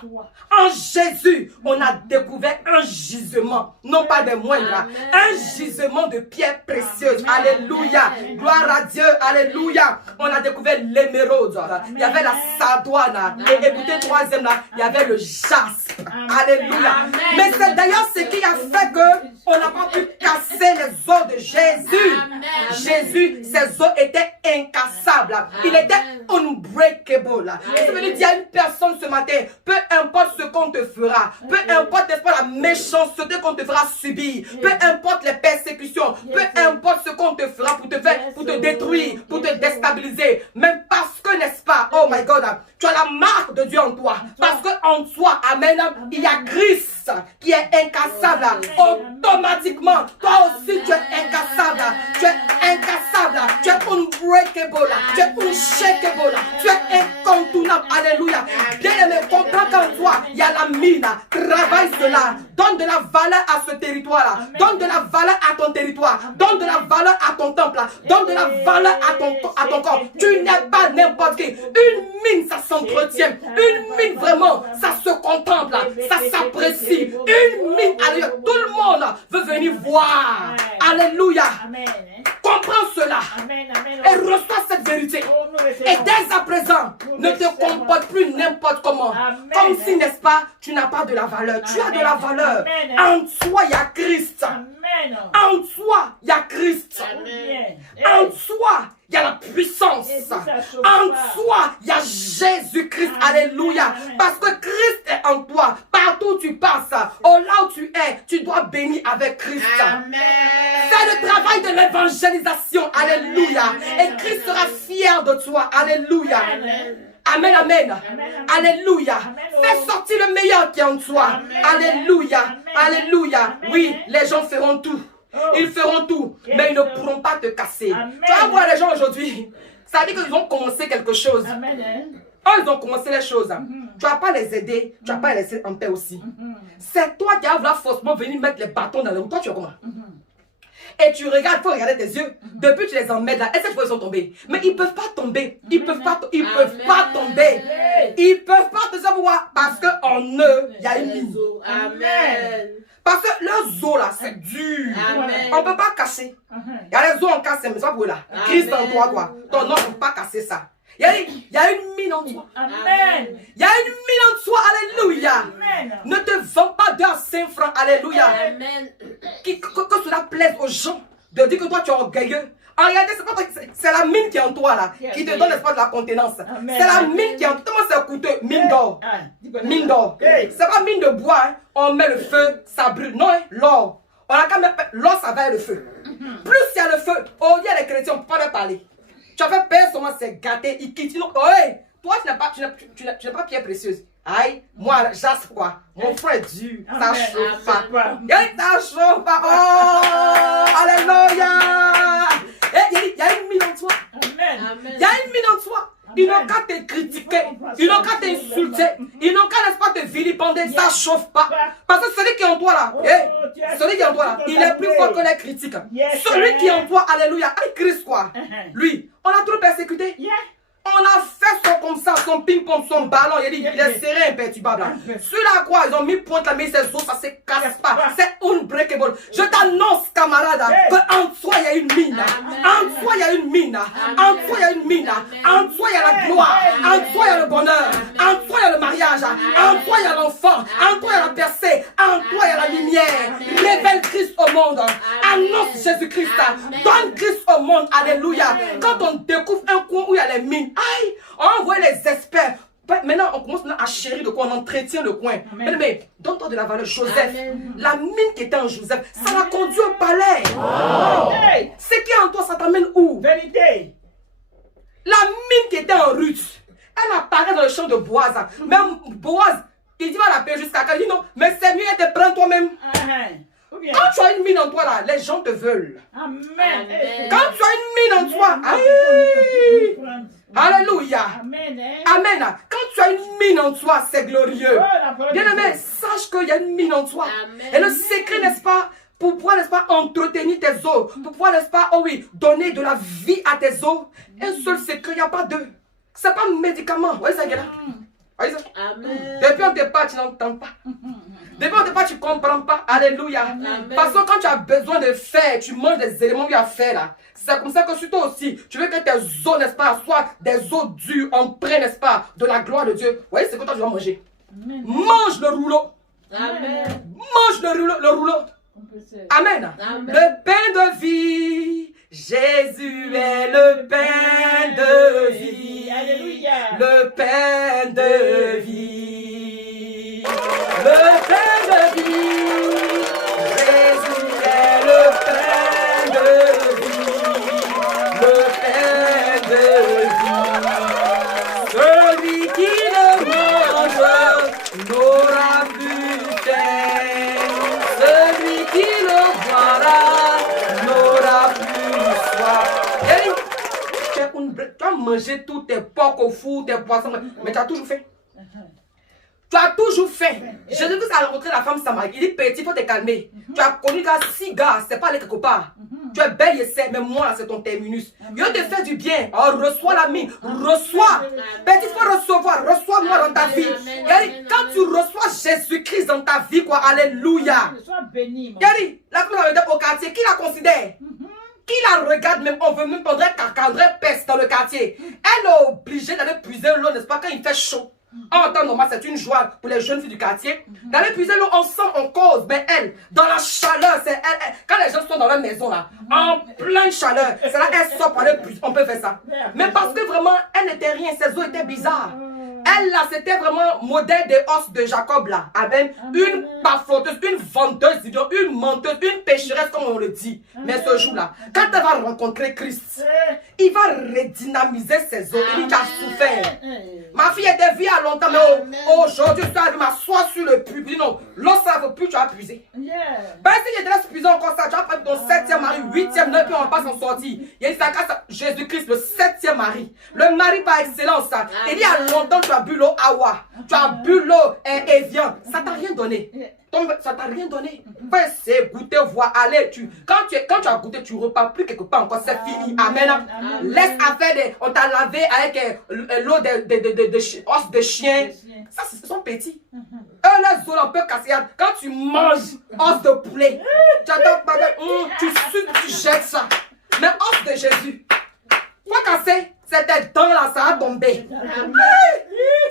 En Jésus, on a découvert un gisement, non pas des moindres, un gisement de pierres précieuses. Alléluia. Gloire à Dieu. Alléluia. On a découvert l'émeraude. Il y avait la sardoine. Et écoutez, troisième là, il y avait le jaspe. Alléluia. Mais c'est d'ailleurs ce qui a fait que on n'a pas pu casser les os de Jésus. Jésus, ses os étaient incassables. Il était unbreakable. Ça veut dire qu'il y a une personne ce matin, peu importe ce qu'on te fera, peu importe n'est-ce pas, la méchanceté qu'on te fera subir, peu importe les persécutions, peu importe ce qu'on te fera pour te faire, pour te détruire, pour te déstabiliser, même parce que, n'est-ce pas, oh my God, tu as la marque de Dieu en toi. Parce que en toi, amen, il y a Christ qui est incassable. Automatiquement, toi aussi tu es incassable. Tu es incassable. Tu es unbreakable. Tu es unshakable. Tu es incontournable. Alléluia. Bien-aimé, comprends qu'en toi, il y a la mine. Travaille cela. Donne de la valeur à ce territoire-là. Donne de la valeur à ton territoire. Donne de la valeur à ton temple. Donne de la valeur à ton corps. Tu n'es pas n'importe qui. Une mine, ça s'entretient. Une mine, vraiment, ça se contemple. Ça s'apprécie. Une mine, alléluia. Tout le monde veut venir voir. Alléluia. Comprends cela. Et reçois cette vérité. Et dès à présent, ne te comporte plus n'importe comment. Comme si, n'est-ce pas, tu n'as pas de la valeur. Tu as de la valeur. En toi, il y a Christ. En toi, il y a Christ. En toi, il y a la puissance. En toi, il y a Jésus-Christ. Alléluia. Parce que Christ est en toi. Partout où tu passes, là où tu es, tu dois bénir avec Christ. Fais le travail de l'évangélisation. Alléluia. Et Christ sera fier de toi. Alléluia. Amen, amen. Alléluia. Fais sortir le meilleur qui est en toi. Alléluia. Alléluia. Oui, les gens feront tout. Ils feront tout, mais ils ne pourront pas te casser. Tu vas voir les gens aujourd'hui, ça veut dire qu'ils ont commencé quelque chose. Ils ont commencé les choses. Tu ne vas pas les aider, tu ne vas pas les laisser en paix aussi. C'est toi qui vas vouloir forcément venir mettre les bâtons dans les roues. Toi, tu es comment? Et tu regardes, il faut regarder tes yeux. Depuis tu les emmènes là, est-ce que tu vois ils sont tombés? Mais ils ne peuvent pas tomber. Ils ne peuvent pas, ils peuvent pas tomber. Ils ne peuvent pas te savoir parce qu'en eux, il y a une mine. Amen. Parce que leurs os là, c'est dur. Amen. On ne peut pas casser. Il y a les os en casse, mais c'est pas pour là. Christ en toi, quoi. Ton nom ne peut pas casser ça. Il y a une mine en toi. Amen. Il y a une mine en toi. Alléluia. Amen. Ne te vends pas d'un 5 francs. Alléluia. Amen. Que cela plaise aux gens de dire que toi tu es orgueilleux. En réalité, c'est la mine qui est en toi là, qui te donne l'espoir de la contenance. C'est la mine qui est en toi. Comment c'est coûteux? Mine d'or. Mine d'or. C'est pas mine de bois. Hein. On met le feu, ça brûle. Non, hein, l'or. On a quand même l'or, ça va être le feu. Plus il y a le feu, oh, il y a les chrétiens, on ne peut pas leur parler. Tu as fait peur, seulement c'est gâté, il quitte. Ouais, toi, tu n'as pas pierre précieuse. Aïe, moi, j'aspe quoi? Mon frère est dur, ça chauffe pas. Ça chauffe pas. Oh, alléluia. Il y a une mine en toi. Il y a une mine en toi. Ils n'ont qu'à te critiquer, ils n'ont qu'à t'insulter, ils n'ont qu'à, n'est-ce pas, te vilipender, ça chauffe pas. Parce que celui qui est en toi là, celui qui est en toi là, il est plus fort que les critiques. Celui qui est en toi, alléluia, Christ quoi. Lui, on a trop persécuté. On a fait son comme ça, son ping-pong, son ballon, il est serré imperturbable. Celui-là quoi, ils ont mis pointe la mais ses os, ça se casse pas. C'est unbreakable. Je t'annonce, camarade, qu'en toi il y a une mine. En toi il y a une mine. En toi il y a une mine. En toi il y a la gloire. En toi il y a le bonheur. En toi il y a le mariage. En toi il y a l'enfant. En toi il y a la percée. En toi il y a la lumière. Révèle Christ au monde. Annonce Jésus-Christ. Donne Christ au monde. Alléluia. Quand on découvre un coin où il y a les mines, aïe, on envoie les experts. Maintenant, on commence à chérir de quoi on entretient le coin. Mais donne-toi de la valeur. Joseph, la mine qui était en Joseph, ça l'a conduit au palais. Ce qui est en toi, ça t'amène où? Vérité. La mine qui était en Ruth, elle apparaît dans le champ de Boaz. Même Boaz, il dit va la paix jusqu'à quand? Il dit non, mais c'est mieux de te prendre toi-même. Quand tu as une mine en toi là, les gens te veulent. Amen. Quand tu as une mine en toi, aïe. Alléluia. Amen. Quand tu as une mine en toi, c'est glorieux. Bien aimé, sache qu'il y a une mine en toi. Et le secret, n'est-ce pas, pour pouvoir, n'est-ce pas, entretenir tes os, pour pouvoir, n'est-ce pas, oh oui, donner de la vie à tes os. Un seul secret, il n'y a pas deux. C'est pas un médicament. Vous voyez ça, Guéla? Voyez ça? Amen. Depuis au départ, tu n'entends pas. Depuis au départ, tu ne comprends pas. Alléluia. Parce que quand tu as besoin de faire, tu manges des éléments qu'il y a à faire là. C'est comme ça que sur toi aussi, tu veux que tes os, n'est-ce pas, soient des os durs, empreints, n'est-ce pas, de la gloire de Dieu. Vous voyez, c'est que toi tu vas manger. Mange le rouleau. Amen. Mange le rouleau. Amen. Amen. Le pain de vie. Jésus est le pain de vie. Alléluia. Le pain de vie. Le pain de vie. Jésus est le pain de vie. Le pain de vie. Celui qui le mange n'aura plus faim. Celui qui le boira n'aura plus soif. Hey, tu as mangé tous tes porcs au four, tes poissons, mais tu as toujours faim. Tu as toujours faim. Jésus-Christ a rencontré la femme Samarie. Il dit, petit, il faut te calmer. Tu as connu gars, 6 gars, c'est pas aller quelque part. Tu es belle et c'est, mais moi, c'est ton terminus. Je te fais du bien. Oh, reçois la mine. Reçois. Petit, il faut recevoir. Reçois-moi dans ta vie. Amen. Quand tu reçois Jésus-Christ dans ta vie, quoi, alléluia. Sois béni. La femme au quartier, qui la considère? Qui la regarde même? On veut même prendre un peste dans le quartier. Elle est obligée d'aller puiser l'eau, n'est-ce pas, quand il fait chaud. En temps normal, c'est une joie pour les jeunes filles du quartier. D'aller puiser l'eau ensemble en cause. Mais elle, dans la chaleur, c'est elle. Quand les gens sont dans leur maison là, en pleine chaleur, c'est là qu'elle sort pour aller puiser. On peut faire ça. Mais parce que vraiment, elle n'était rien. Ses os étaient bizarres. Elle là, c'était vraiment modèle des os de Jacob là. Amen. Une bafloteuse, une vendeuse d'idiots, une menteuse, une pécheresse comme on le dit. Mais ce jour-là, quand elle va rencontrer Christ, il va redynamiser ses os. Il dit, tu as souffert. Ma fille était vieille à longtemps, mais aujourd'hui, je suis allé m'asseoir sur le puits. Non, l'eau, ça ne veut plus, tu as puisé. Ben, si j'étais là, puisé encore ça, tu as pris ton 7e mari, 8e, 9e, on va pas s'en sortir. Il y a une sacasse, Jésus-Christ, le 7e mari. Le mari par excellence, ça. Il y a longtemps, tu as bu l'eau Awa. Tu as bu l'eau Evian. Ça t'a rien donné. Ça t'a rien donné. C'est goûter, voir, aller. Quand tu as goûté, tu repars plus quelque part encore. C'est fini. Amen. Laisse affaire on t'a lavé avec l'eau de os de chien. Ça, ce sont petits. Eux, les os, on peut casser. Quand tu manges os de poulet, tu attends, tu suces, tu jettes ça. Mais os de Jésus, faut casser. C'était dans là, ça a tombé.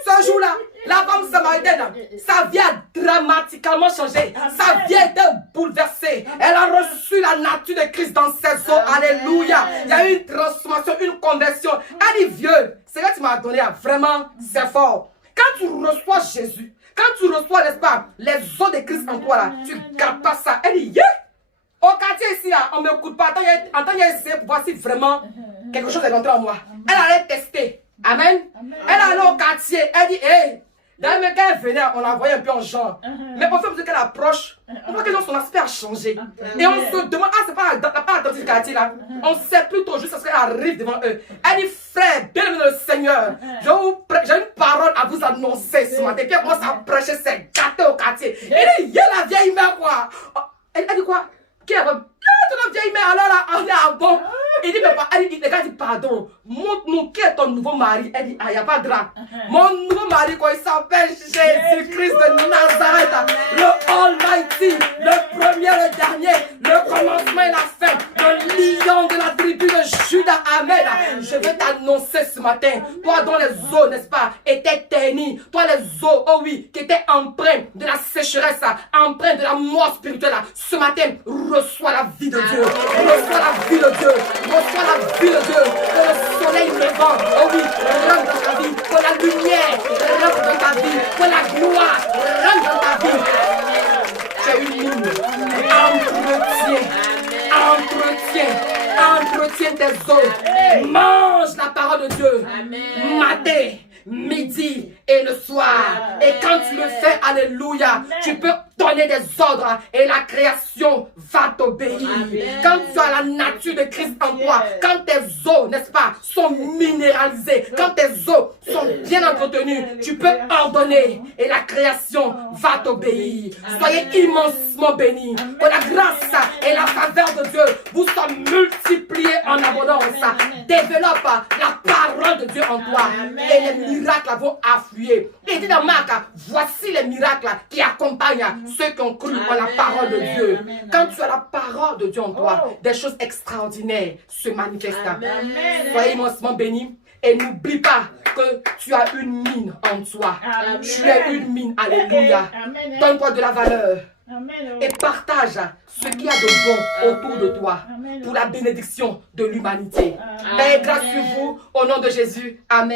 Ce jour-là, la femme samaritaine, sa vie a dramatiquement changé. Sa vie a été bouleversée. Elle a reçu la nature de Christ dans ses os. Alléluia. Il y a eu une transformation, une conversion. Elle dit, vieux, c'est là que tu m'as donné. Vraiment, c'est fort. Quand tu reçois Jésus, quand tu reçois, n'est-ce pas, les os de Christ en toi, là, tu ne gardes pas ça. Elle dit, yeah. Au quartier ici, là, on ne m'écoute pas. En tant qu'elle pour voir si vraiment quelque chose est rentré en moi. Elle allait tester. Amen. Elle allait au quartier. Elle dit, hey, d'ailleurs, quand elle venait, on la voyait un peu en genre. Mais au fait qu'elle approche, on voit que son aspect a changé. Et on se demande, ah, c'est pas la du quartier là. On sait plus trop juste ce qu'elle arrive devant eux. Elle dit, frère, bien-aimé le Seigneur, j'ai une parole à vous annoncer ce matin. Puis elle commence à prêcher, c'est gâté au quartier. Elle dit, il y a la vieille mère quoi. Elle dit quoi? Qui a ton vieille mère alors là, on est à bon. Il dit, mais elle dit, les gars dit, pardon, montre-nous qui est ton nouveau mari. Elle dit, ah, il n'y a pas de drap. Mon nouveau mari, quoi, il s'appelle Jésus-Christ de Nazareth, le Almighty, le premier, le dernier, le commencement et la fin, le lion de la tribu de Judas. Amen. Je vais t'annoncer ce matin, toi dont les eaux, n'est-ce pas, étaient ternies, toi les eaux, oh oui, qui étaient empreintes de la sécheresse, empreintes de la mort spirituelle, ce matin, reçois la vie de Dieu, reçois la vie de Dieu. Reçois la vie de Dieu, que le soleil levant, oh oui, rentre dans ta vie, que la lumière rentre dans ta vie, que la gloire rentre dans ta vie. Tu es une ligne, entretiens tes os, mange la parole de Dieu, matin, midi, midi et le soir. Et quand tu le fais, alléluia, tu peux donner des ordres et la création va t'obéir. Quand tu as la nature de Christ en toi, quand tes os, n'est-ce pas, sont minéralisés, quand tes os sont bien entretenus, tu peux ordonner et la création va t'obéir. Soyez immensement bénis. Que la grâce et la faveur de Dieu vous soient multipliées en abondance. Développe la parole de Dieu en toi et les miracles vont affluer. Il dit dans Marc, voici les miracles qui accompagnent ceux qui ont cru en la parole de Dieu. Quand tu as la parole de Dieu en toi, des choses extraordinaires se manifestent. Soyez immensement bénis. Et n'oublie pas que tu as une mine en toi. Tu es une mine. Alléluia. Donne-toi de la valeur. Et partage ce qu'il y a de bon autour de toi pour la bénédiction de l'humanité. Paix et grâce sur vous au nom de Jésus. Amen.